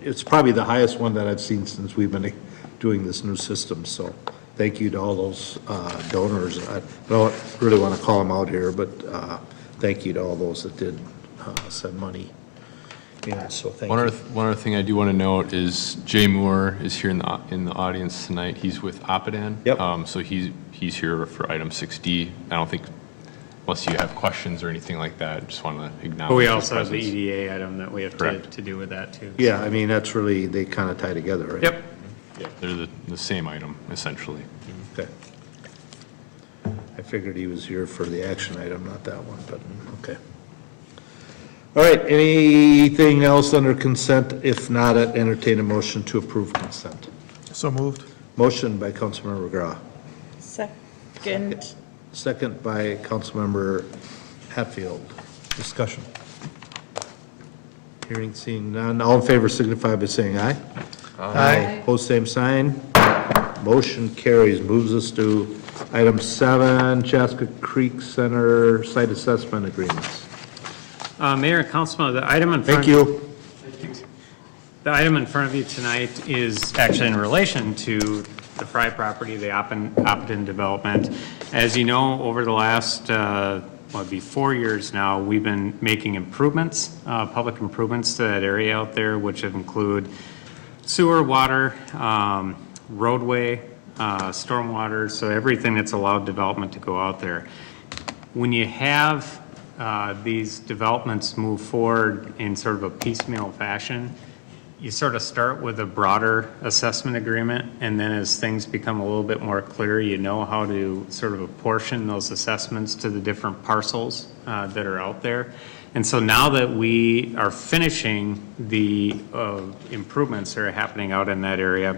it's probably the highest one that I've seen since we've been doing this new system. So thank you to all those donors. I don't really want to call them out here, but thank you to all those that did send money. Yeah, so thank you. One other thing I do want to note is Jay Moore is here in the audience tonight. He's with Apadan. Yep. So he's here for item 6D. I don't think, unless you have questions or anything like that, just want to acknowledge But we his also have the presence. EDA item that we have Correct. to do with that too. Yeah, I mean, that's really, they kind of tie together, right? Yep. Yeah, they're the same item, essentially. Okay. I figured he was here for the action item, not that one, but, okay. All right, anything else under consent? If not, I'd entertain a motion to approve consent. So moved. Motion by Councilmember McGraw. Second. Second by Councilmember Hatfield. Discussion. Hearing, seeing none. All in favor signify by saying aye. Aye. Opposed, same sign. Motion carries. Moves us to item 7, Chaska Creek Center Site Assessment Agreements. Mayor and Councilman, the item in front. Thank you. The item in front of you tonight is actually in relation to the Fry property, the opt-in development. As you know, over the last, it'd be 4 years now, we've been making improvements, public improvements to that area out there, which include sewer, water, roadway, stormwater, so everything that's allowed development to go out there. When you have these developments move forward in sort of a piecemeal fashion, you sort of start with a broader assessment agreement, and then as things become a little bit more clear, you know how to sort of apportion those assessments to the different parcels that are out there. And so now that we are finishing the improvements that are happening out in that area,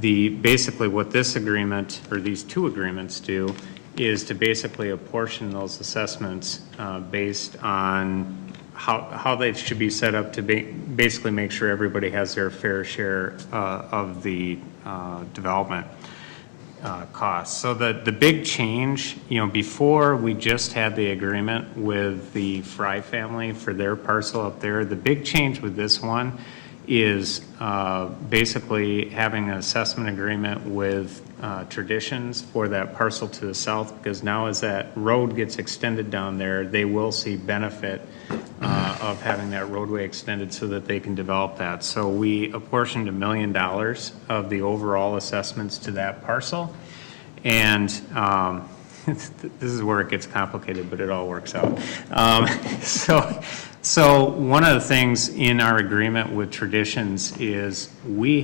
basically what this agreement, or these two agreements do, is to basically apportion those assessments based on how they should be set up to basically make sure everybody has their fair share of the development costs. So the big change, before we just had the agreement with the Fry family for their parcel up there, the big change with this one is basically having an assessment agreement with Traditions for that parcel to the south, because now as that road gets extended down there, they will see benefit of having that roadway extended so that they can develop that. So we apportioned $1 million of the overall assessments to that parcel. And this is where it gets complicated, but it all works out. So one of the things in our agreement with Traditions is we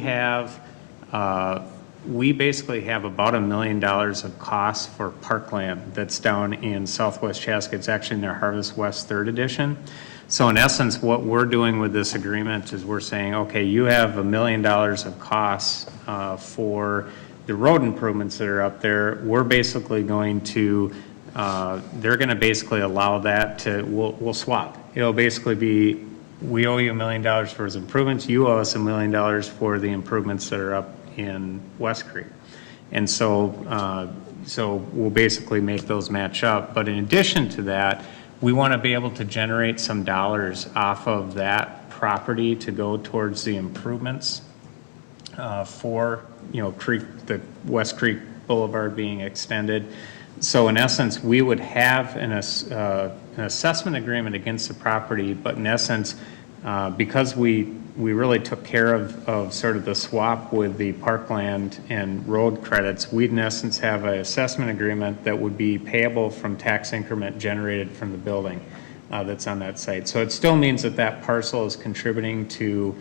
basically have about $1 million of costs for parkland that's down in Southwest Chaska. It's actually in their Harvest West 3rd edition. So in essence, what we're doing with this agreement is we're saying, okay, you have $1 million of costs for the road improvements that are up there. We're basically going to, they're going to basically allow that to, we'll swap. It'll basically be, we owe you $1 million for his improvements. You owe us $1 million for the improvements that are up in West Creek. And so we'll basically make those match up. But in addition to that, we want to be able to generate some dollars off of that property to go towards the improvements for, the West Creek Boulevard being extended. So in essence, we would have an assessment agreement against the property, but in essence, because we really took care of sort of the swap with the parkland and road credits, we'd in essence have an assessment agreement that would be payable from tax increment generated from the building that's on that site. So it still means that parcel is contributing to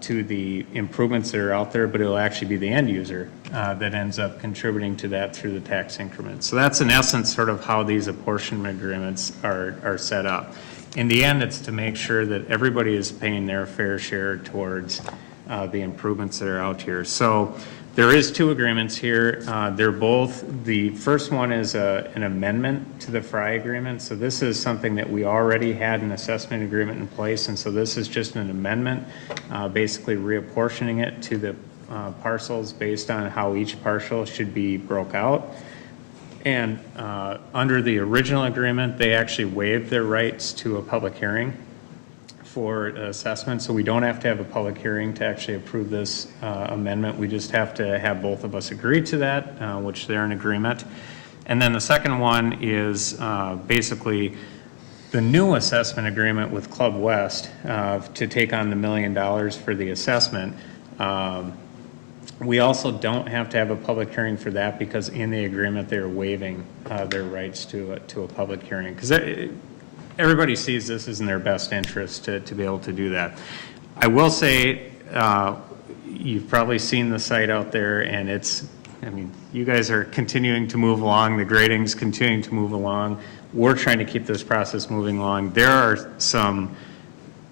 to the improvements that are out there, but it'll actually be the end user that ends up contributing to that through the tax increment. So that's in essence sort of how these apportionment agreements are set up. In the end, it's to make sure that everybody is paying their fair share towards the improvements that are out here. So there is 2 agreements here. They're both, the first one is an amendment to the Fry agreement. So this is something that we already had an assessment agreement in place, and so this is just an amendment, basically reapportioning it to the parcels based on how each parcel should be broke out. And under the original agreement, they actually waived their rights to a public hearing for assessment, so we don't have to have a public hearing to actually approve this amendment. We just have to have both of us agree to that, which they're in agreement. And then the second one is basically the new assessment agreement with Club West to take on the $1 million for the assessment. We also don't have to have a public hearing for that because in the agreement they're waiving their rights to a public hearing, because everybody sees this is in their best interest to be able to do that. I will say, you've probably seen the site out there, and I mean, you guys are continuing to move along, the grading's continuing to move along. We're trying to keep this process moving along. There are some,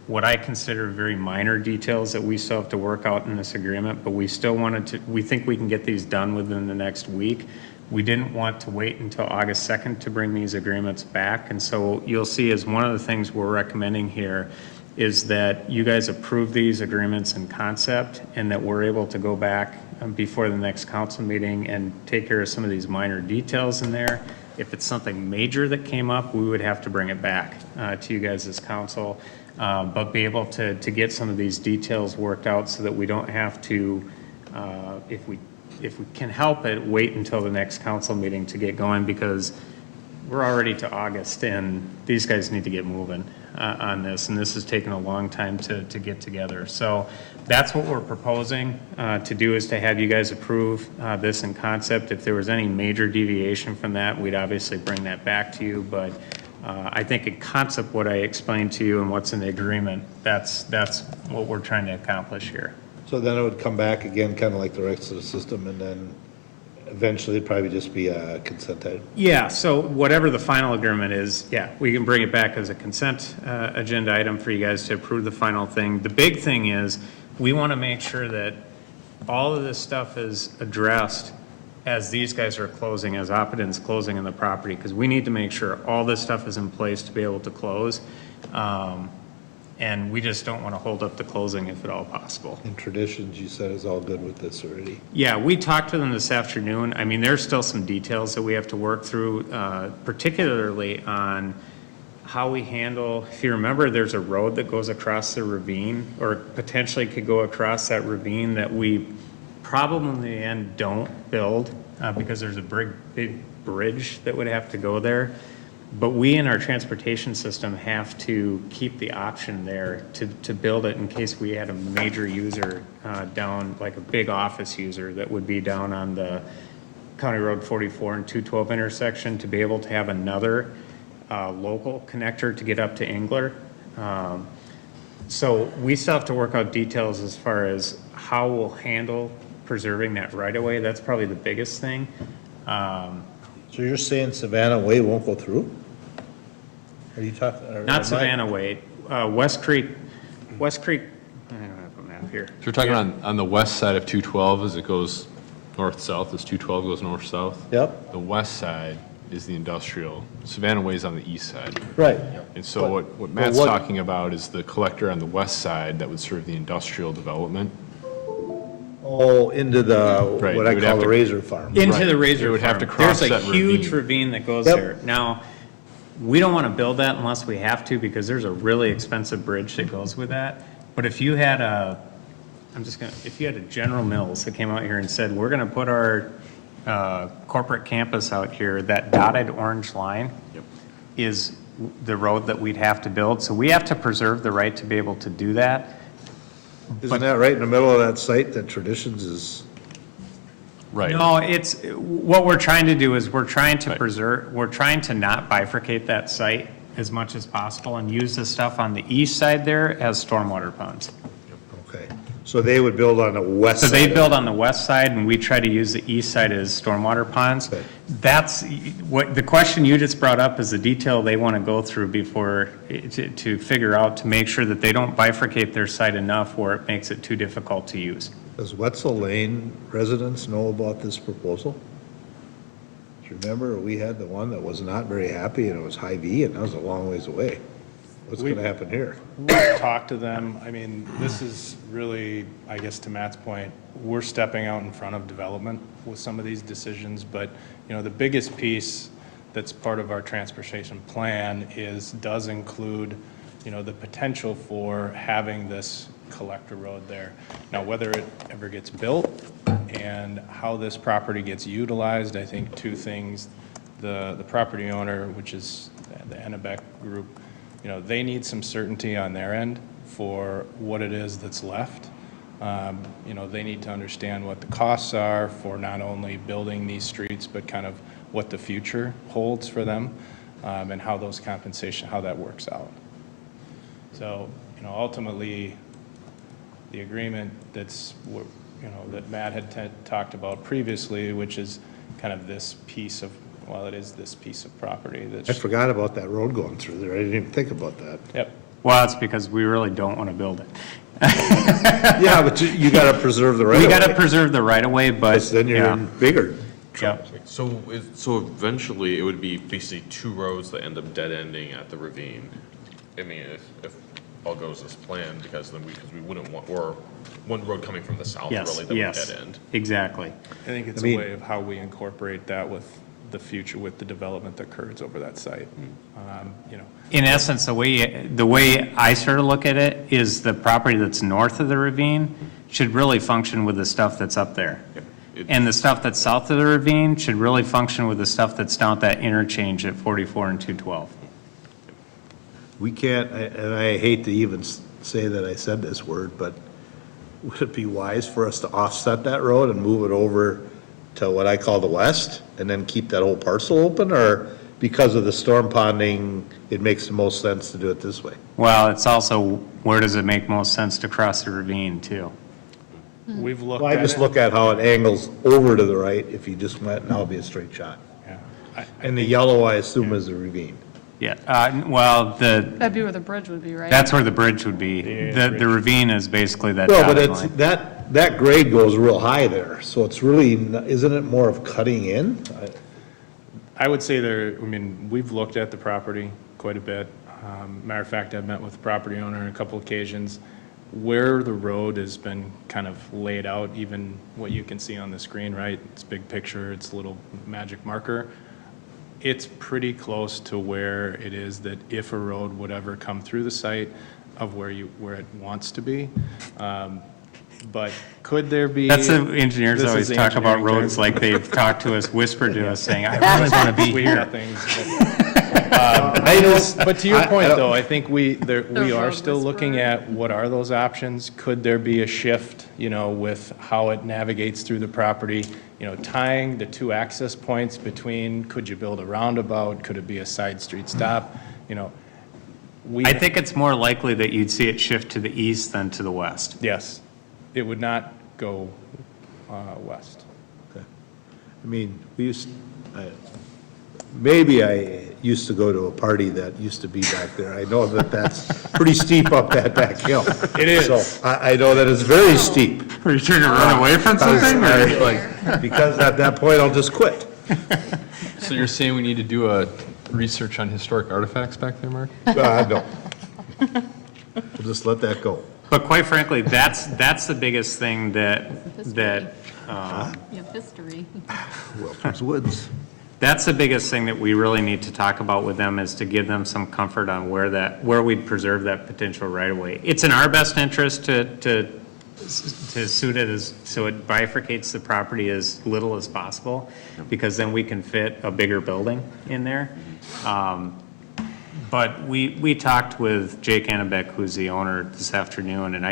what I consider very minor details that we still have to work out in this agreement, but we still we think we can get these done within the next week. We didn't want to wait until August 2nd to bring these agreements back, and so you'll see as one of the things we're recommending here is that you guys approve these agreements in concept and that we're able to go back before the next council meeting and take care of some of these minor details in there. If it's something major that came up, we would have to bring it back to you guys as council, but be able to get some of these details worked out so that we don't have to, if we can help it, wait until the next council meeting to get going, because we're already to August and these guys need to get moving on this, and this has taken a long time to get together. So that's what we're proposing to do, is to have you guys approve this in concept. If there was any major deviation from that, we'd obviously bring that back to you, but I think in concept what I explained to you and what's in the agreement, that's what we're trying to accomplish here. So then it would come back again, kind of like the rest of the system, and then eventually it'd probably just be a consent item. Yeah, so whatever the final agreement is, yeah, we can bring it back as a consent agenda item for you guys to approve the final thing. The big thing is we want to make sure that all of this stuff is addressed as these guys are closing, as Oppiden's closing in the property, because we need to make sure all this stuff is in place to be able to close. And we just don't want to hold up the closing if at all possible. And Traditions, you said, is all good with this already. Yeah, we talked to them this afternoon. I mean, there's still some details that we have to work through, particularly on how we handle, if you remember, there's a road that goes across the ravine, or potentially could go across that ravine, that we probably in the end don't build because there's a big bridge that would have to go there. But we in our transportation system have to keep the option there to build it in case we had a major user down, like a big office user that would be down on the County Road 44 and 212 intersection, to be able to have another local connector to get up to Engler. So we still have to work out details as far as how we'll handle preserving that right away. That's probably the biggest thing. So you're saying Savannah Way won't go through? Are you talking? Not Savannah Way, West Creek, I don't have a map here. So we're talking on the west side of 212 as it goes north-south, as 212 goes north-south? Yep. The west side is the industrial. Savannah Way is on the east side. Right. And so what Matt's talking about is the collector on the west side that would serve the industrial development. Oh, into the, Right, what it I would call have the to- razor farm. Into Right. the razor It would have farm. to cross There's a that huge ravine. ravine that goes Yep. there. Now, we don't want to build that unless we have to, because there's a really expensive bridge that goes with that. But if you had if you had a General Mills that came out here and said, we're going to put our corporate campus out here, that dotted orange line is the road that we'd have to build. So we have to preserve the right to be able to do that. Isn't that right in the middle of that site that Traditions is? Right. No, it's, what we're trying to do is we're trying to Right. preserve, we're trying to not bifurcate that site as much as possible and use the stuff on the east side there as stormwater ponds. Okay. So they would build on the west So side? they of build it? on the west side, and we try to use the east side as stormwater ponds. Okay. That's, what, the question you just brought up is the detail they want to go through before, to figure out, to make sure that they don't bifurcate their site enough where it makes it too difficult to use. Does Wetzel Lane residents know about this proposal? Do you remember, we had the one that was not very happy, and it was Hy-Vee, and that was a long ways away. What's gonna happen here? We've talked to them. I mean, this is really, I guess to Matt's point, we're stepping out in front of development with some of these decisions, but, you know, the biggest piece that's part of our transportation plan does include, you know, the potential for having this collector road there. Now, whether it ever gets built and how this property gets utilized, I think two things. The property owner, which is the Ennebeck Group, you know, they need some certainty on their end for what it is that's left. You know, they need to understand what the costs are for not only building these streets, but kind of what the future holds for them, and how those compensation, how that works out. So, you know, ultimately, the agreement that's, you know, that Matt had talked about previously, which is kind of this piece of, well, it is this piece of property I that's, forgot about that road going through there. I didn't even think about that. yep. Well, it's because we really don't want to build it. Yeah, but you gotta preserve the right We of way. got to preserve the right of way, but, Because then you're yeah, in bigger yeah. trouble. So eventually, it would be basically two roads that end up dead ending at the ravine. I mean, if all goes as planned, because then because we wouldn't want, or one road coming from the south Yes, really that would yes, dead end. exactly. I think it's I mean- a way of how we incorporate that with the future, with the development that occurs over that site. You know, In essence, the way I sort of look at it is the property that's north of the ravine should really function with the stuff that's up there. And the stuff that's south of the ravine should really function with the stuff that's down at that interchange at 44 and 212. We can't, and I hate to even say that I said this word, but would it be wise for us to offset that road and move it over to what I call the west, and then keep that whole parcel open? Or because of the storm ponding, it makes the most sense to do it this way? Well, it's also, where does it make most sense to cross the ravine too? we've looked Well, I at just it. look at how it angles over to the right. If you just went, now it'd be a straight shot. Yeah. And the yellow, I assume, is the ravine. Yeah, well, That'd be where the bridge would be, right? that's where the bridge would be. The ravine is basically that Well, but dotted it's, line. that grade goes real high there, so it's really, isn't it more of cutting in? I would say there, I mean, we've looked at the property quite a bit. Matter of fact, I've met with the property owner on a couple occasions. Where the road has been kind of laid out, even what you can see on the screen, right? It's big picture, it's a little magic marker. It's pretty close to where it is that if a road would ever come through the site of where it wants to be. But could there be? That's the engineers This always is talk about engineering roads term. like they've talked to us, whispered to us, saying, I really want to be We hear here. things. But to your point, though, I think we are road still looking whisperer. at what are those options? Could there be a shift, you know, with how it navigates through the property? You know, tying the two access points between, could you build a roundabout? Could it be a side street stop? You know, we. I think it's more likely that you'd see it shift to the east than to the west. Yes, it would not go west. I mean, maybe I used to go to a party that used to be back there. I know that that's pretty steep up that back hill. It is. So I know that it's very steep. Are you trying to run away from something? Because at that point, I'll just quit. So you're saying we need to do a research on historic artifacts back there, Mark? No. We'll just let that go. But quite frankly, that's the biggest thing that, You have history. Welch's Woods. that's the biggest thing that we really need to talk about with them, is to give them some comfort on where we'd preserve that potential right of way. It's in our best interest to suit it so it bifurcates the property as little as possible, because then we can fit a bigger building in there. But we talked with Jake Annebeck, who's the owner, this afternoon, and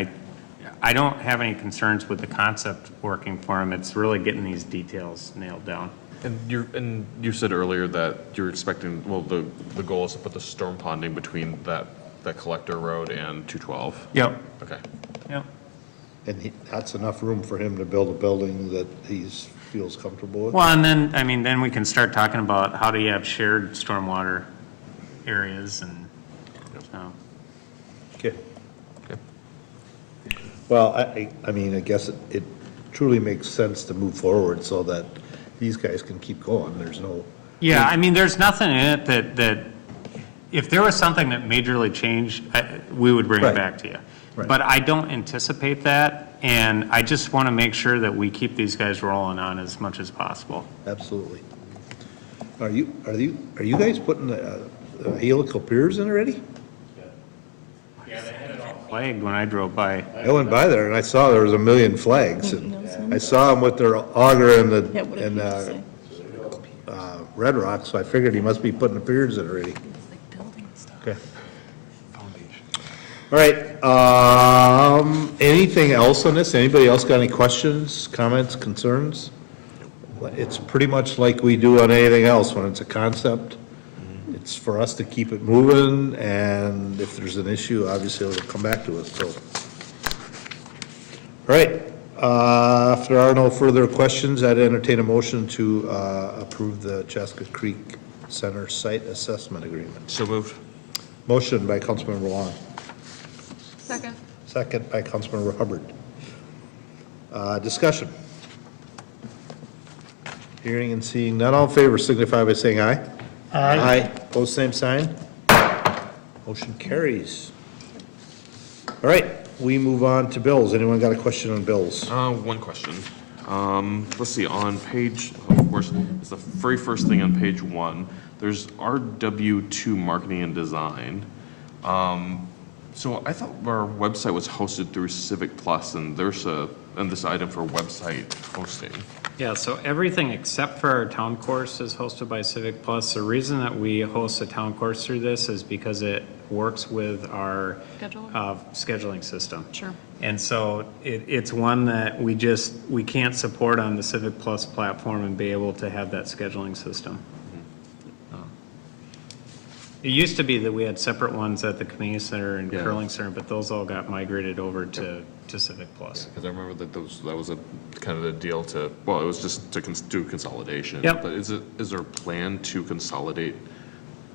I don't have any concerns with the concept working for him. It's really getting these details nailed down. And you said earlier that you're expecting, well, the goal is to put the storm ponding between that collector road and 212. Yep, Okay. yep. And that's enough room for him to build a building that feels comfortable with? Well, and then, I mean, then we can start talking about how do you have shared stormwater areas and, so. Okay. Well, I mean, I guess it truly makes sense to move forward so that these guys can keep going. There's no, Yeah, I mean, there's nothing in it that, if there was something that majorly changed, we would bring it Right. back to you. Right. But I don't anticipate that, and I just want to make sure that we keep these guys rolling on as much as possible. absolutely. Are you guys putting helical piers in already? Yeah, they had it all flagged when I drove by. I went by there and I saw there was a million flags, and I saw them with their auger and Red Rock, so I figured he must be putting the piers in already. Okay. All right, anything else on this? Anybody else got any questions, comments, concerns? It's pretty much like we do on anything else. When it's a concept, it's for us to keep it moving, and if there's an issue, obviously it'll come back to us, so. All right, if there are no further questions, I'd entertain a motion to approve the Chaska Creek Center Site Assessment Agreement. So moved. Motion by Councilmember Long, Second. second by Councilmember Hubbard. Discussion. Hearing and seeing none, all in favor signify by saying aye. Aye. Pose same sign. Motion carries. All right, we move on to bills. Anyone got a question on bills? One question. Let's see, on page, of course, it's the very first thing on page 1. There's RW2 Marketing and Design. So I thought our website was hosted through Civic Plus, and there's this item for website hosting. Yeah, so everything except for our town course is hosted by Civic Plus. The reason that we host a town course through this is because it works with our scheduling system. Sure. And so it's one that we can't support on the Civic Plus platform and be able to have that scheduling system. It used to be that we had separate ones at the community center and curling center, but those all got migrated over to Civic Plus. Because I remember that that was a kind of the deal to, well, it was just to do consolidation. Yep. But is there a plan to consolidate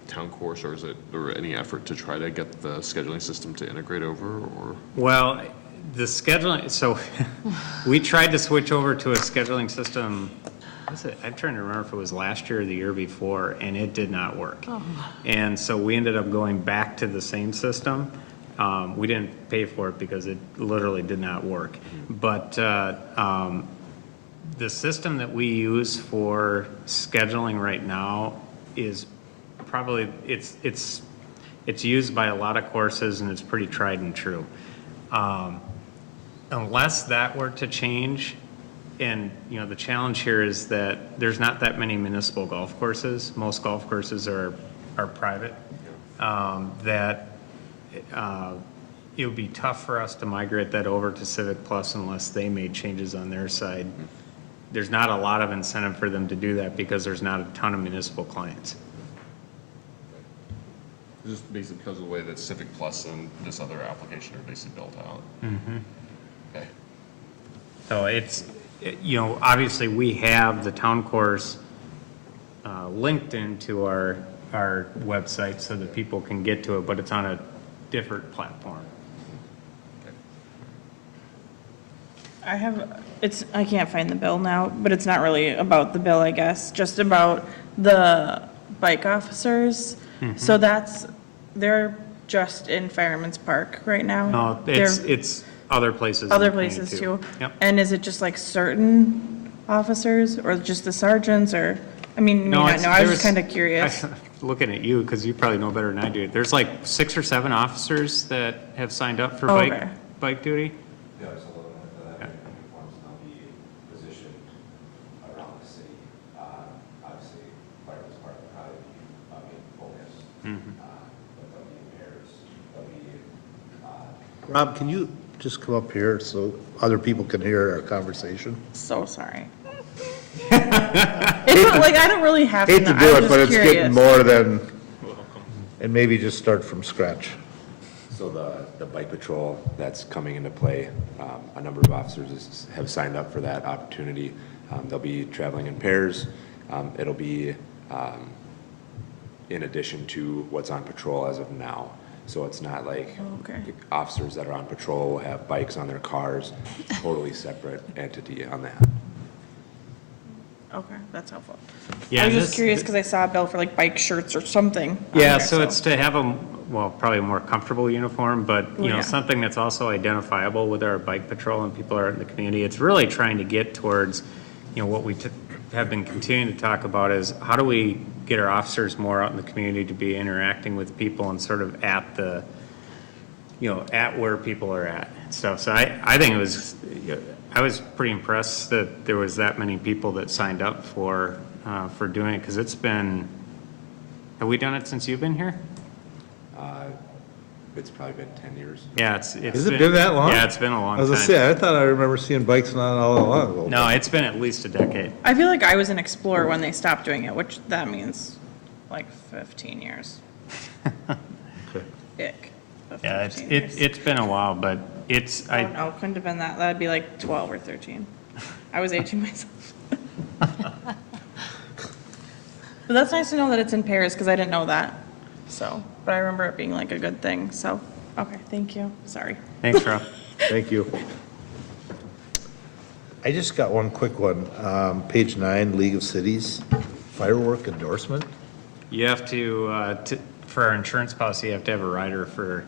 town course, or is there any effort to try to get the scheduling system to integrate over, or? Well, the scheduling, so we tried to switch over to a scheduling system. I'm trying to remember if it was last year or the year before, and it did not work. Oh. And so we ended up going back to the same system. We didn't pay for it because it literally did not work. But the system that we use for scheduling right now is probably, it's used by a lot of courses, and it's pretty tried and true. Unless that were to change, and, you know, the challenge here is that there's not that many municipal golf courses. Most golf courses are private. It would be tough for us to migrate that over to Civic Plus unless they made changes on their side. There's not a lot of incentive for them to do that because there's not a ton of municipal clients. Just basically because of the way that Civic Plus and this other application are basically built out. Okay. So you know, obviously we have the town course linked into our website so that people can get to it, but it's on a different platform. I can't find the bill now, but it's not really about the bill, I guess, just about the bike officers. So they're just in Fireman's Park right now? No, it's other places. Other places too? Yep. And is it just like certain officers or just the sergeants or, I mean, No, I was just kind of curious. Looking at you, because you probably know better than I do. There's like 6 or 7 officers that have signed up for Okay. bike duty. Yeah, so the uniforms now be positioned around the city. Obviously, Fireman's Park would probably be a main focus. But there'll be pairs, there'll be, Rob, can you just come up here so other people can hear our conversation? So sorry. I don't really have to Hate know. to do I it, was but just it's getting curious. more than, and maybe just start from scratch. So the bike patrol that's coming into play, a number of officers have signed up for that opportunity. They'll be traveling in pairs. It'll be in addition to what's on patrol as of now. So it's not like officers that are on patrol will have bikes on their cars, totally separate entity on that. Okay, that's helpful. Yeah, I was just this- curious because I saw a bill for like bike shirts or something. on Yeah, there, so it's to have a, well, probably a more comfortable uniform, but, you know, Yeah. something that's also identifiable with our bike patrol and people are in the community. It's really trying to get towards, you know, what we have been continuing to talk about is how do we get our officers more out in the community to be interacting with people and sort of at the, you know, at where people are at and stuff. So I think it was, I was pretty impressed that there was that many people that signed up for doing it, because it's been, have we done it since you've been here? It's probably been 10 years. Yeah, it's Has it been that long? Yeah, it's been a long I was time. gonna say, I thought I remember seeing bikes not all that long ago. No, it's been at least a decade. I feel like I was an explorer when they stopped doing it, which that means like 15 years. Ick. But Yeah, 15 years. it's been a while, but it's, Oh, no, couldn't have been that. That'd be like 12 or 13. I was aging myself. But that's nice to know that it's in pairs, because I didn't know that. So, but I remember it being like a good thing, so, okay, thank you. Sorry. thanks, Rob. Thank you. I just got one quick one. Page 9, League of Cities, firework endorsement. You have to, for our insurance policy, you have to have a rider for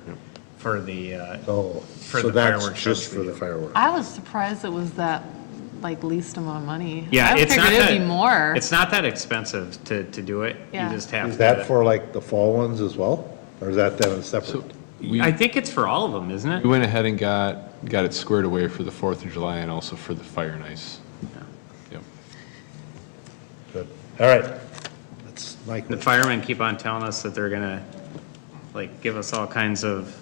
the, Oh, For so the that's fireworks just shows for we the do. fireworks. I was surprised it was that, like, least amount of money. yeah, I it's not figured that. it'd be more. It's not that expensive to do it. You Yeah. just have to. Is that for like the fall ones as well? Or is that then a separate? I think it's for all of them, isn't it? We went ahead and got it squared away for the 4th of July and also for the fire and ice. Yep. Good. All right. That's my The question. firemen keep on telling us that they're gonna, like, give us all kinds of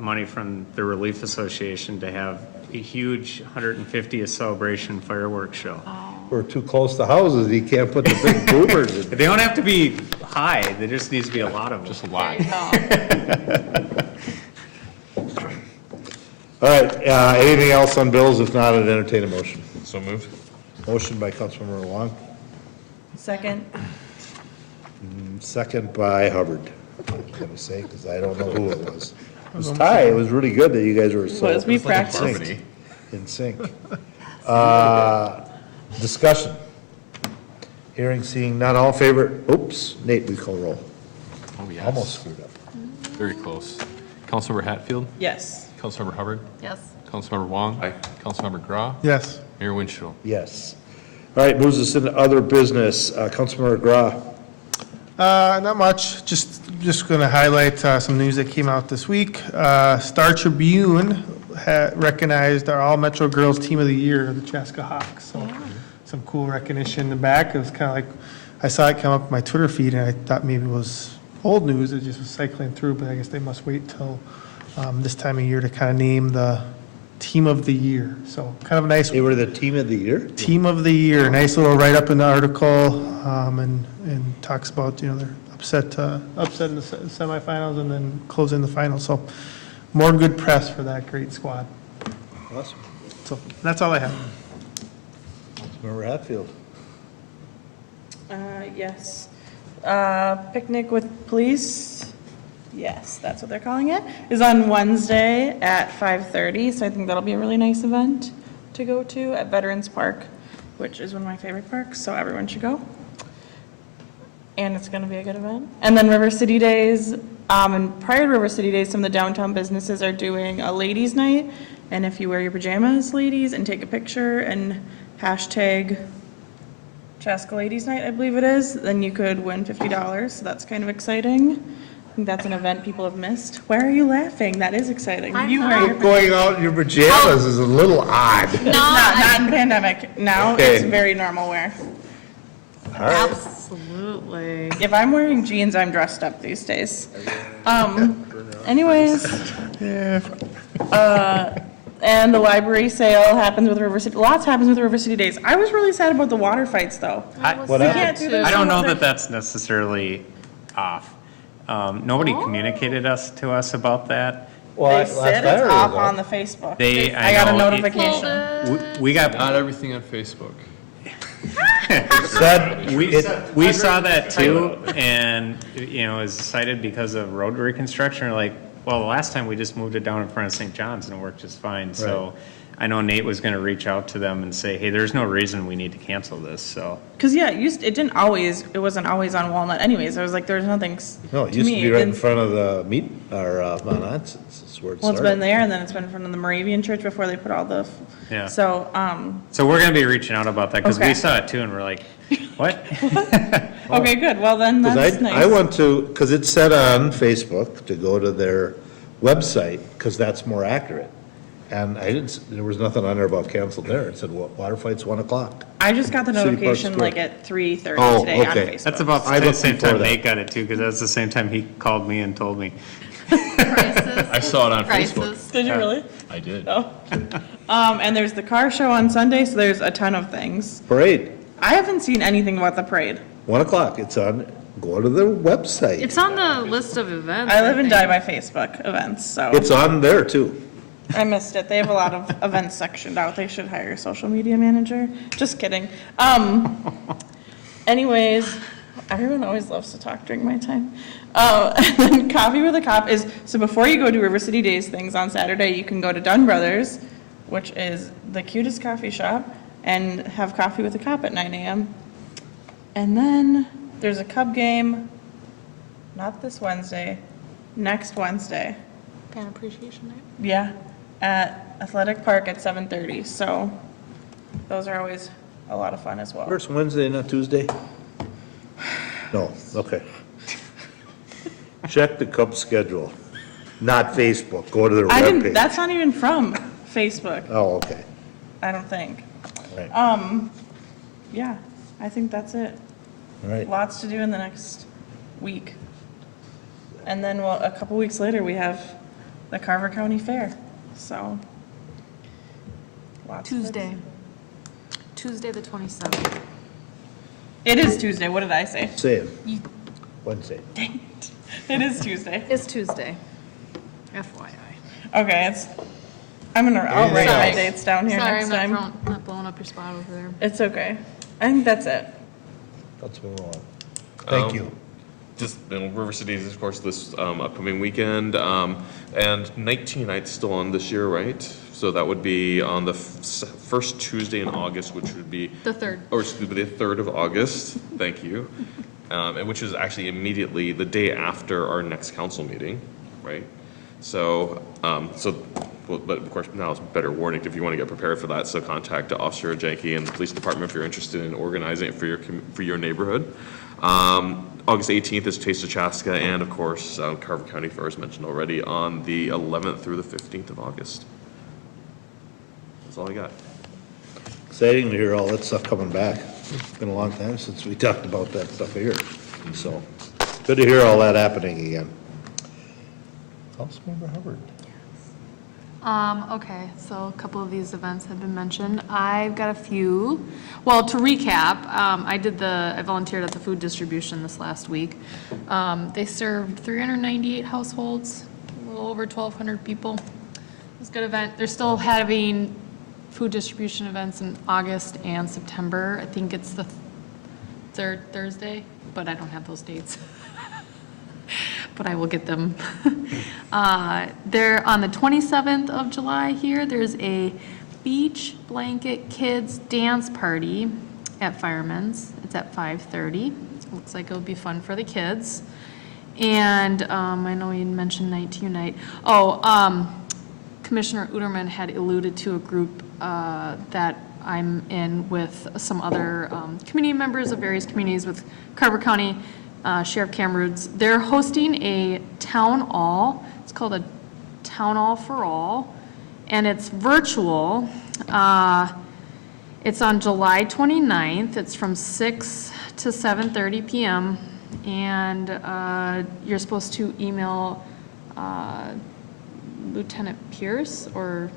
money from the Relief Association to have a huge 150th celebration fireworks show. We're too close to houses, you can't put the big boomers in. They don't have to be high, there just needs to be a lot of them. Just a lot. All right, anything else on bills? If not, I'd entertain a motion. So moved. Motion by Councilmember Wong, Second. second by Hubbard. I'm gonna say, because I don't know who it was. It was Ty, it was really good that you guys were so. Was we practiced? Harmony. In sync. Discussion. Hearing, seeing none, all in favor, oops, Nate, we call roll. Oh, yes. Almost screwed up. Very close. Councilmember Hatfield? Yes. Councilmember Hubbard? Yes. Councilmember Wong? Aye. Councilmember Grau? Yes. Mayor Winchell? Yes. All right, moves us into other business. Councilmember Grau. Not much, just going to highlight some news that came out this week. Star Tribune recognized our All Metro Girls Team of the Year, the Chaska Hawks. So some cool recognition in the back. It was kind of like, I saw it come up on my Twitter feed, and I thought maybe it was old news. It just was cycling through, but I guess they must wait till this time of year to kind of name the Team of the Year. So kind of a nice They were the team of the year? Team of the Year, nice little write-up in the article, and talks about, you know, they're upset in the semifinals and then closing the finals. So more good press for that great squad. Awesome. So that's all I have. Councilmember Hatfield. Yes. Picnic with police, yes, that's what they're calling it, is on Wednesday at 5:30, so I think that'll be a really nice event to go to at Veterans Park, which is one of my favorite parks, so everyone should go. And it's gonna be a good event. And then River City Days, and prior to River City Days, some of the downtown businesses are doing a ladies' night, and if you wear your pajamas, ladies, and take a picture and hashtag Chaska Ladies Night, I believe it is, then you could win $50, so that's kind of exciting. I think that's an event people have missed. Why are you laughing? That is exciting. You wear your Going out in your pajamas is a little odd. It's not in pandemic. Now Okay. it's very normal wear. Absolutely. If I'm wearing jeans, I'm dressed up these days. Anyways. And the library sale happens with River City, lots happens with River City Days. I was really sad about the water fights, though. What We happened? can't do those I don't know over- that that's necessarily off. Nobody communicated to us about that. They said it's off on the Facebook. I got a know, notification. We got, Not everything on Facebook. we saw that too, and, it was cited because of road reconstruction, or like, well, the last time we just moved it down in front of St. John's and it worked just fine, so I know Nate was gonna reach out to them and say, hey, there's no reason we need to cancel this, so. Cause yeah, it wasn't always on Walnut anyways. I was like, there's nothing No, it to used to me. be right in It's- front of the Von Otz's, is where it Well, started. it's been there, and then it's been in front of the Moravian church before they put all the, Yeah. so, So we're gonna be reaching out about that, cause we Okay. saw it too, and we're like, what? okay, good, well then, 'Cause that's I nice. went to, because it said on Facebook to go to their website, because that's more accurate. And I didn't, there was nothing on there about canceled there. It said, water fight's 1 o'clock. I just got the City Park notification Square. like at 3:30 Oh, today on okay. Facebook. That's about I the looked same before time that. Nate got it too, cause that's the same time he called me and told me. I saw it on Facebook. Crisis. Did you really? I did. Oh. And there's the car show on Sunday, so there's a ton of things. Parade, I haven't seen anything about the parade. 1 o'clock. It's on, go to their website. It's on the list of events. I live and think. die by Facebook events, so It's on there too. I missed it. They have a lot of events sectioned out. They should hire a social media manager. Just kidding. Anyways, everyone always loves to talk during my time. And then Coffee with a Cop is, so before you go to River City Days things on Saturday, you can go to Dunn Brothers, which is the cutest coffee shop, and have coffee with a cop at 9 a.m. And then there's a Cub game, not this Wednesday, next Wednesday. Fan appreciation night. Yeah, at Athletic Park at 7:30, so those are always a lot of fun as well. First Wednesday, not Tuesday? No, okay. Check the Cubs schedule, not Facebook. Go to their I didn't, webpage. that's not even from Facebook, Oh, okay. I don't think. Right. Yeah, I think that's it. All right. Lots to do in the next week. And then, well, a couple weeks later, we have the Carver County Fair, so. lots of it. Tuesday the 27th. It is Tuesday, what did I say? Say it. Wednesday. Dang it. It is Tuesday. It's Tuesday. FYI. Okay, I'll write my else? dates down here Sorry, next I'm time. not blowing up your spot over there. It's okay. I think that's it. Let's move on. Thank you. Just, River City is, of course, this upcoming weekend, and 19 night's still on this year, right? So that would be on the first Tuesday in August, which would be. The 3rd. Or excuse me, the 3rd of August, thank you. And which is actually immediately the day after our next council meeting, right? So, but of course, now it's better warning if you want to get prepared for that, so contact Officer Janke and the police department if you're interested in organizing it for your neighborhood. August 18th is Taste of Chaska, and of course, Carver County Fair, as mentioned already, on the 11th through the 15th of August. That's all I got. Exciting to hear all that stuff coming back. It's been a long time since we talked about that stuff here. So, good to hear all that happening again. Councilmember Hubbard. Okay, so a couple of these events have been mentioned. I've got a few. Well, to recap, I volunteered at the food distribution this last week. They served 398 households, a little over 1,200 people. It was a good event. They're still having food distribution events in August and September. I think it's the third Thursday, but I don't have those dates. But I will get them. There, on the 27th of July here, there's a beach blanket kids dance party at Fireman's. It's at 5:30. Looks like it'll be fun for the kids. And I know you mentioned 19 night. Commissioner Udermann had alluded to a group that I'm in with some other community members of various communities with Carver County Sheriff Cameroods. They're hosting a town hall. It's called a Town Hall for All, and it's virtual. It's on July 29th. It's from 6 to 7:30 p.m. And you're supposed to email Lieutenant Pierce or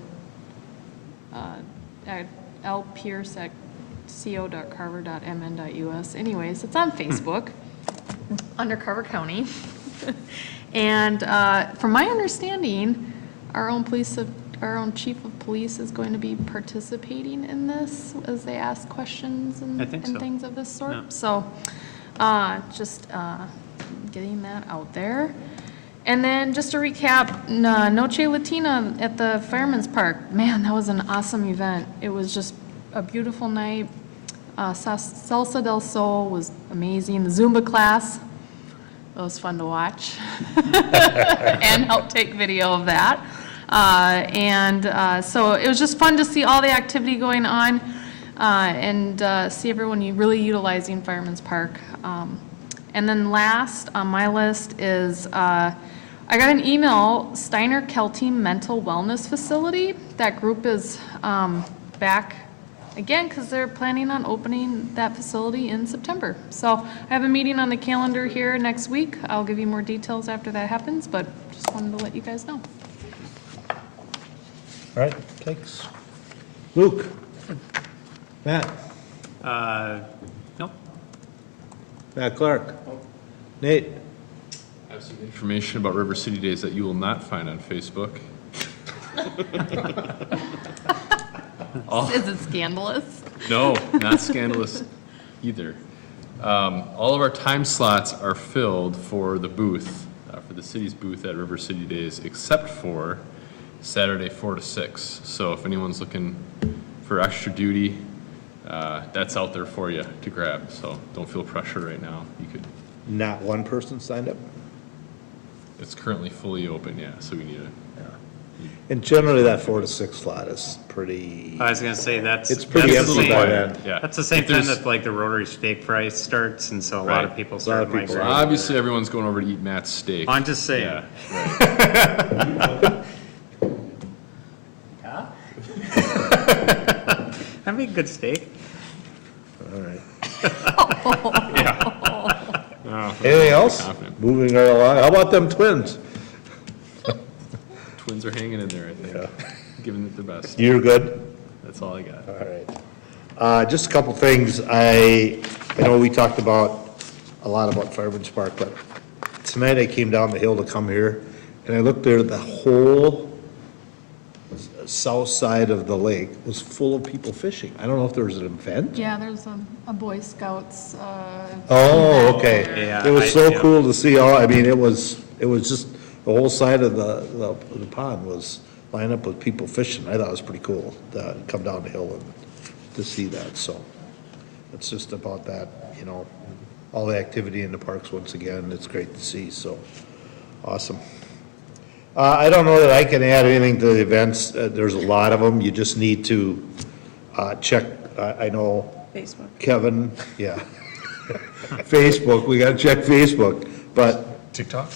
at lpierce@co.carver.mn.us. Anyways, it's on Facebook under Carver County. And from my understanding, our own chief of police is going to be participating in this as they ask questions and I think so. things of this sort. Yeah. So just getting that out there. And then just to recap, Noche Latina at the Fireman's Park. Man, that was an awesome event. It was just a beautiful night. Salsa del Sol was amazing. The Zumba class, it was fun to watch and help take video of that. So it was just fun to see all the activity going on and see everyone really utilizing Fireman's Park. And then last on my list is I got an email, Steiner Kelty Mental Wellness Facility. That group is back again because they're planning on opening that facility in September. So I have a meeting on the calendar here next week. I'll give you more details after that happens, but just wanted to let you guys know. All right, thanks. Luke? Matt? Nope. Matt Clark? Nate? I have some information about River City Days that you will not find on Facebook. Is it scandalous? No, not scandalous either. All of our time slots are filled for the booth, for the city's booth at River City Days, except for Saturday 4 to 6. So if anyone's looking for extra duty, that's out there for you to grab. So don't feel pressure right now. You could. Not one person signed up? It's currently fully open, yeah. So we need a. And generally, that 4 to 6 slot is pretty, I was gonna say that's. it's pretty that's the empty same- by then. Yeah. That's the same If time there's- that like the Rotary Steak Fry starts, and so a lot of Right. people A lot start of people migrating. Obviously, everyone's going over to eat Matt's steak. I'm just saying. Yeah, right. That'd be a good steak. All right. Oh, Anything else? confident. Moving right along. How about them twins? Twins are hanging in there, I think. Giving it their best. You're good? That's all I got. All right. Just a couple things. I know we talked about a lot about Fireman's Park, but tonight I came down the hill to come here, and I looked there, the whole south side of the lake was full of people fishing. I don't know if there was an event? Yeah, there's a Boy Scouts. Oh, okay. Yeah, It was so yeah. cool to see all, I mean, it was just, the whole side of the pond was lined up with people fishing. I thought it was pretty cool to come down the hill and to see that, so. It's just about that, all the activity in the parks once again, it's great to see, so, awesome. I don't know that I can add anything to the events, there's a lot of them, you just need to check, I know Facebook. Kevin, yeah. Facebook, we gotta check Facebook, but TikTok?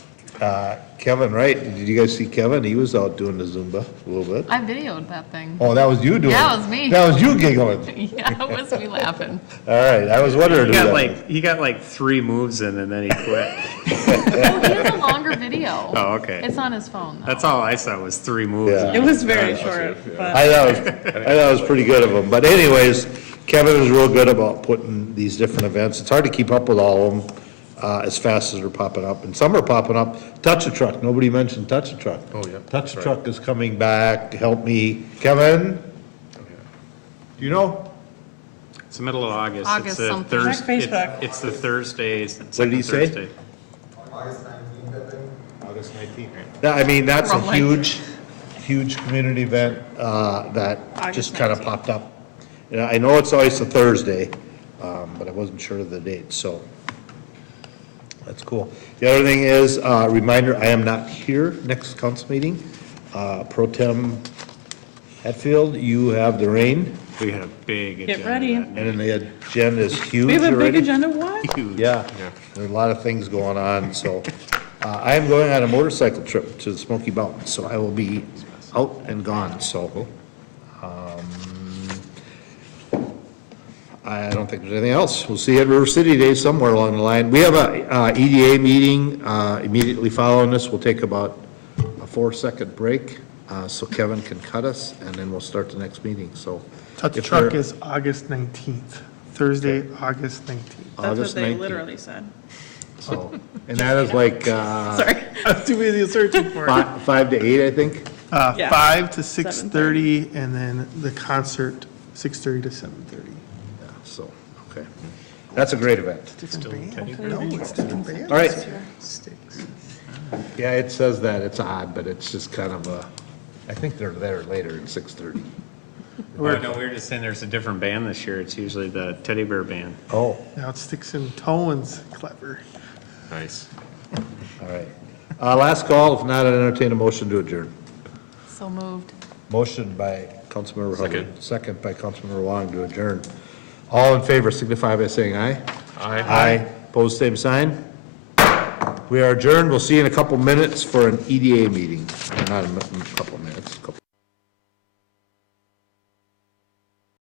Kevin, right, did you guys see Kevin? He was out doing the Zumba a little bit. I videoed that thing. Oh, that was you doing it? That was me. That was you giggling. Yeah, it was me laughing. All right, I was wondering who that was. He got like 3 moves in and then he quit. Oh, he has a longer video. Oh, okay. It's on his phone, though. That's all I saw was 3 moves. Yeah. It was very short, but I thought it was pretty good of him, but anyways, Kevin was real good about putting these different events. It's hard to keep up with all of them as fast as they're popping up, and some are popping up. Touch a Truck, nobody mentioned Touch a Truck. Oh, yeah. Touch a Truck is coming back, help me. Kevin? Do you know? It's the middle of August. August It's the something. Thurs- Check Facebook. It's the Thursday, What did he second say? Thursday. August 19th. Yeah, I mean, that's a Probably. huge community event that just August kind of 19th. popped up. I know it's always a Thursday, but I wasn't sure of the date, so that's cool. The other thing is, reminder, I am not here next council meeting. Pro Tem Hatfield, you have the reign, We got a big agenda. get ready. and then the agenda is huge We have a big already. agenda, what? Yeah, there's a lot of things going on, so. I am going on a motorcycle trip to the Smoky Mountains, so I will be out and gone, so. I don't think there's anything else. We'll see you at River City Day somewhere along the line. We have a EDA meeting immediately following this. We'll take about a 4-second break, so Kevin can cut us, and then we'll start the next meeting, so. Touch if Truck there- is August 19th, Thursday, August 19th. That's what August they 19th. literally said. So, and that is like, Sorry. I was too busy searching for it. 5 to 8, I think. Yeah. 5 to 6:30, and then the concert, 6:30 to 7:30. Yeah, so, okay. That's a great event. Different band? No, it's different band. All right. Yeah, it says that. It's odd, but it's just kind of a, I think they're there later at 6:30. Oh, no, we were just saying there's a different band this year. It's usually the Teddy Bear Band. Oh, Now it's Sticks and Tones, clever. Nice. all right. Last call. If not, I'd entertain a motion to adjourn. So moved. Motion by Councilmember Hubbard. Second. Second by Councilmember Wong to adjourn. All in favor signify by saying aye. Aye. Aye. Pose same sign. We are adjourned. We'll see you in a couple minutes for an EDA meeting. Not a couple minutes, couple.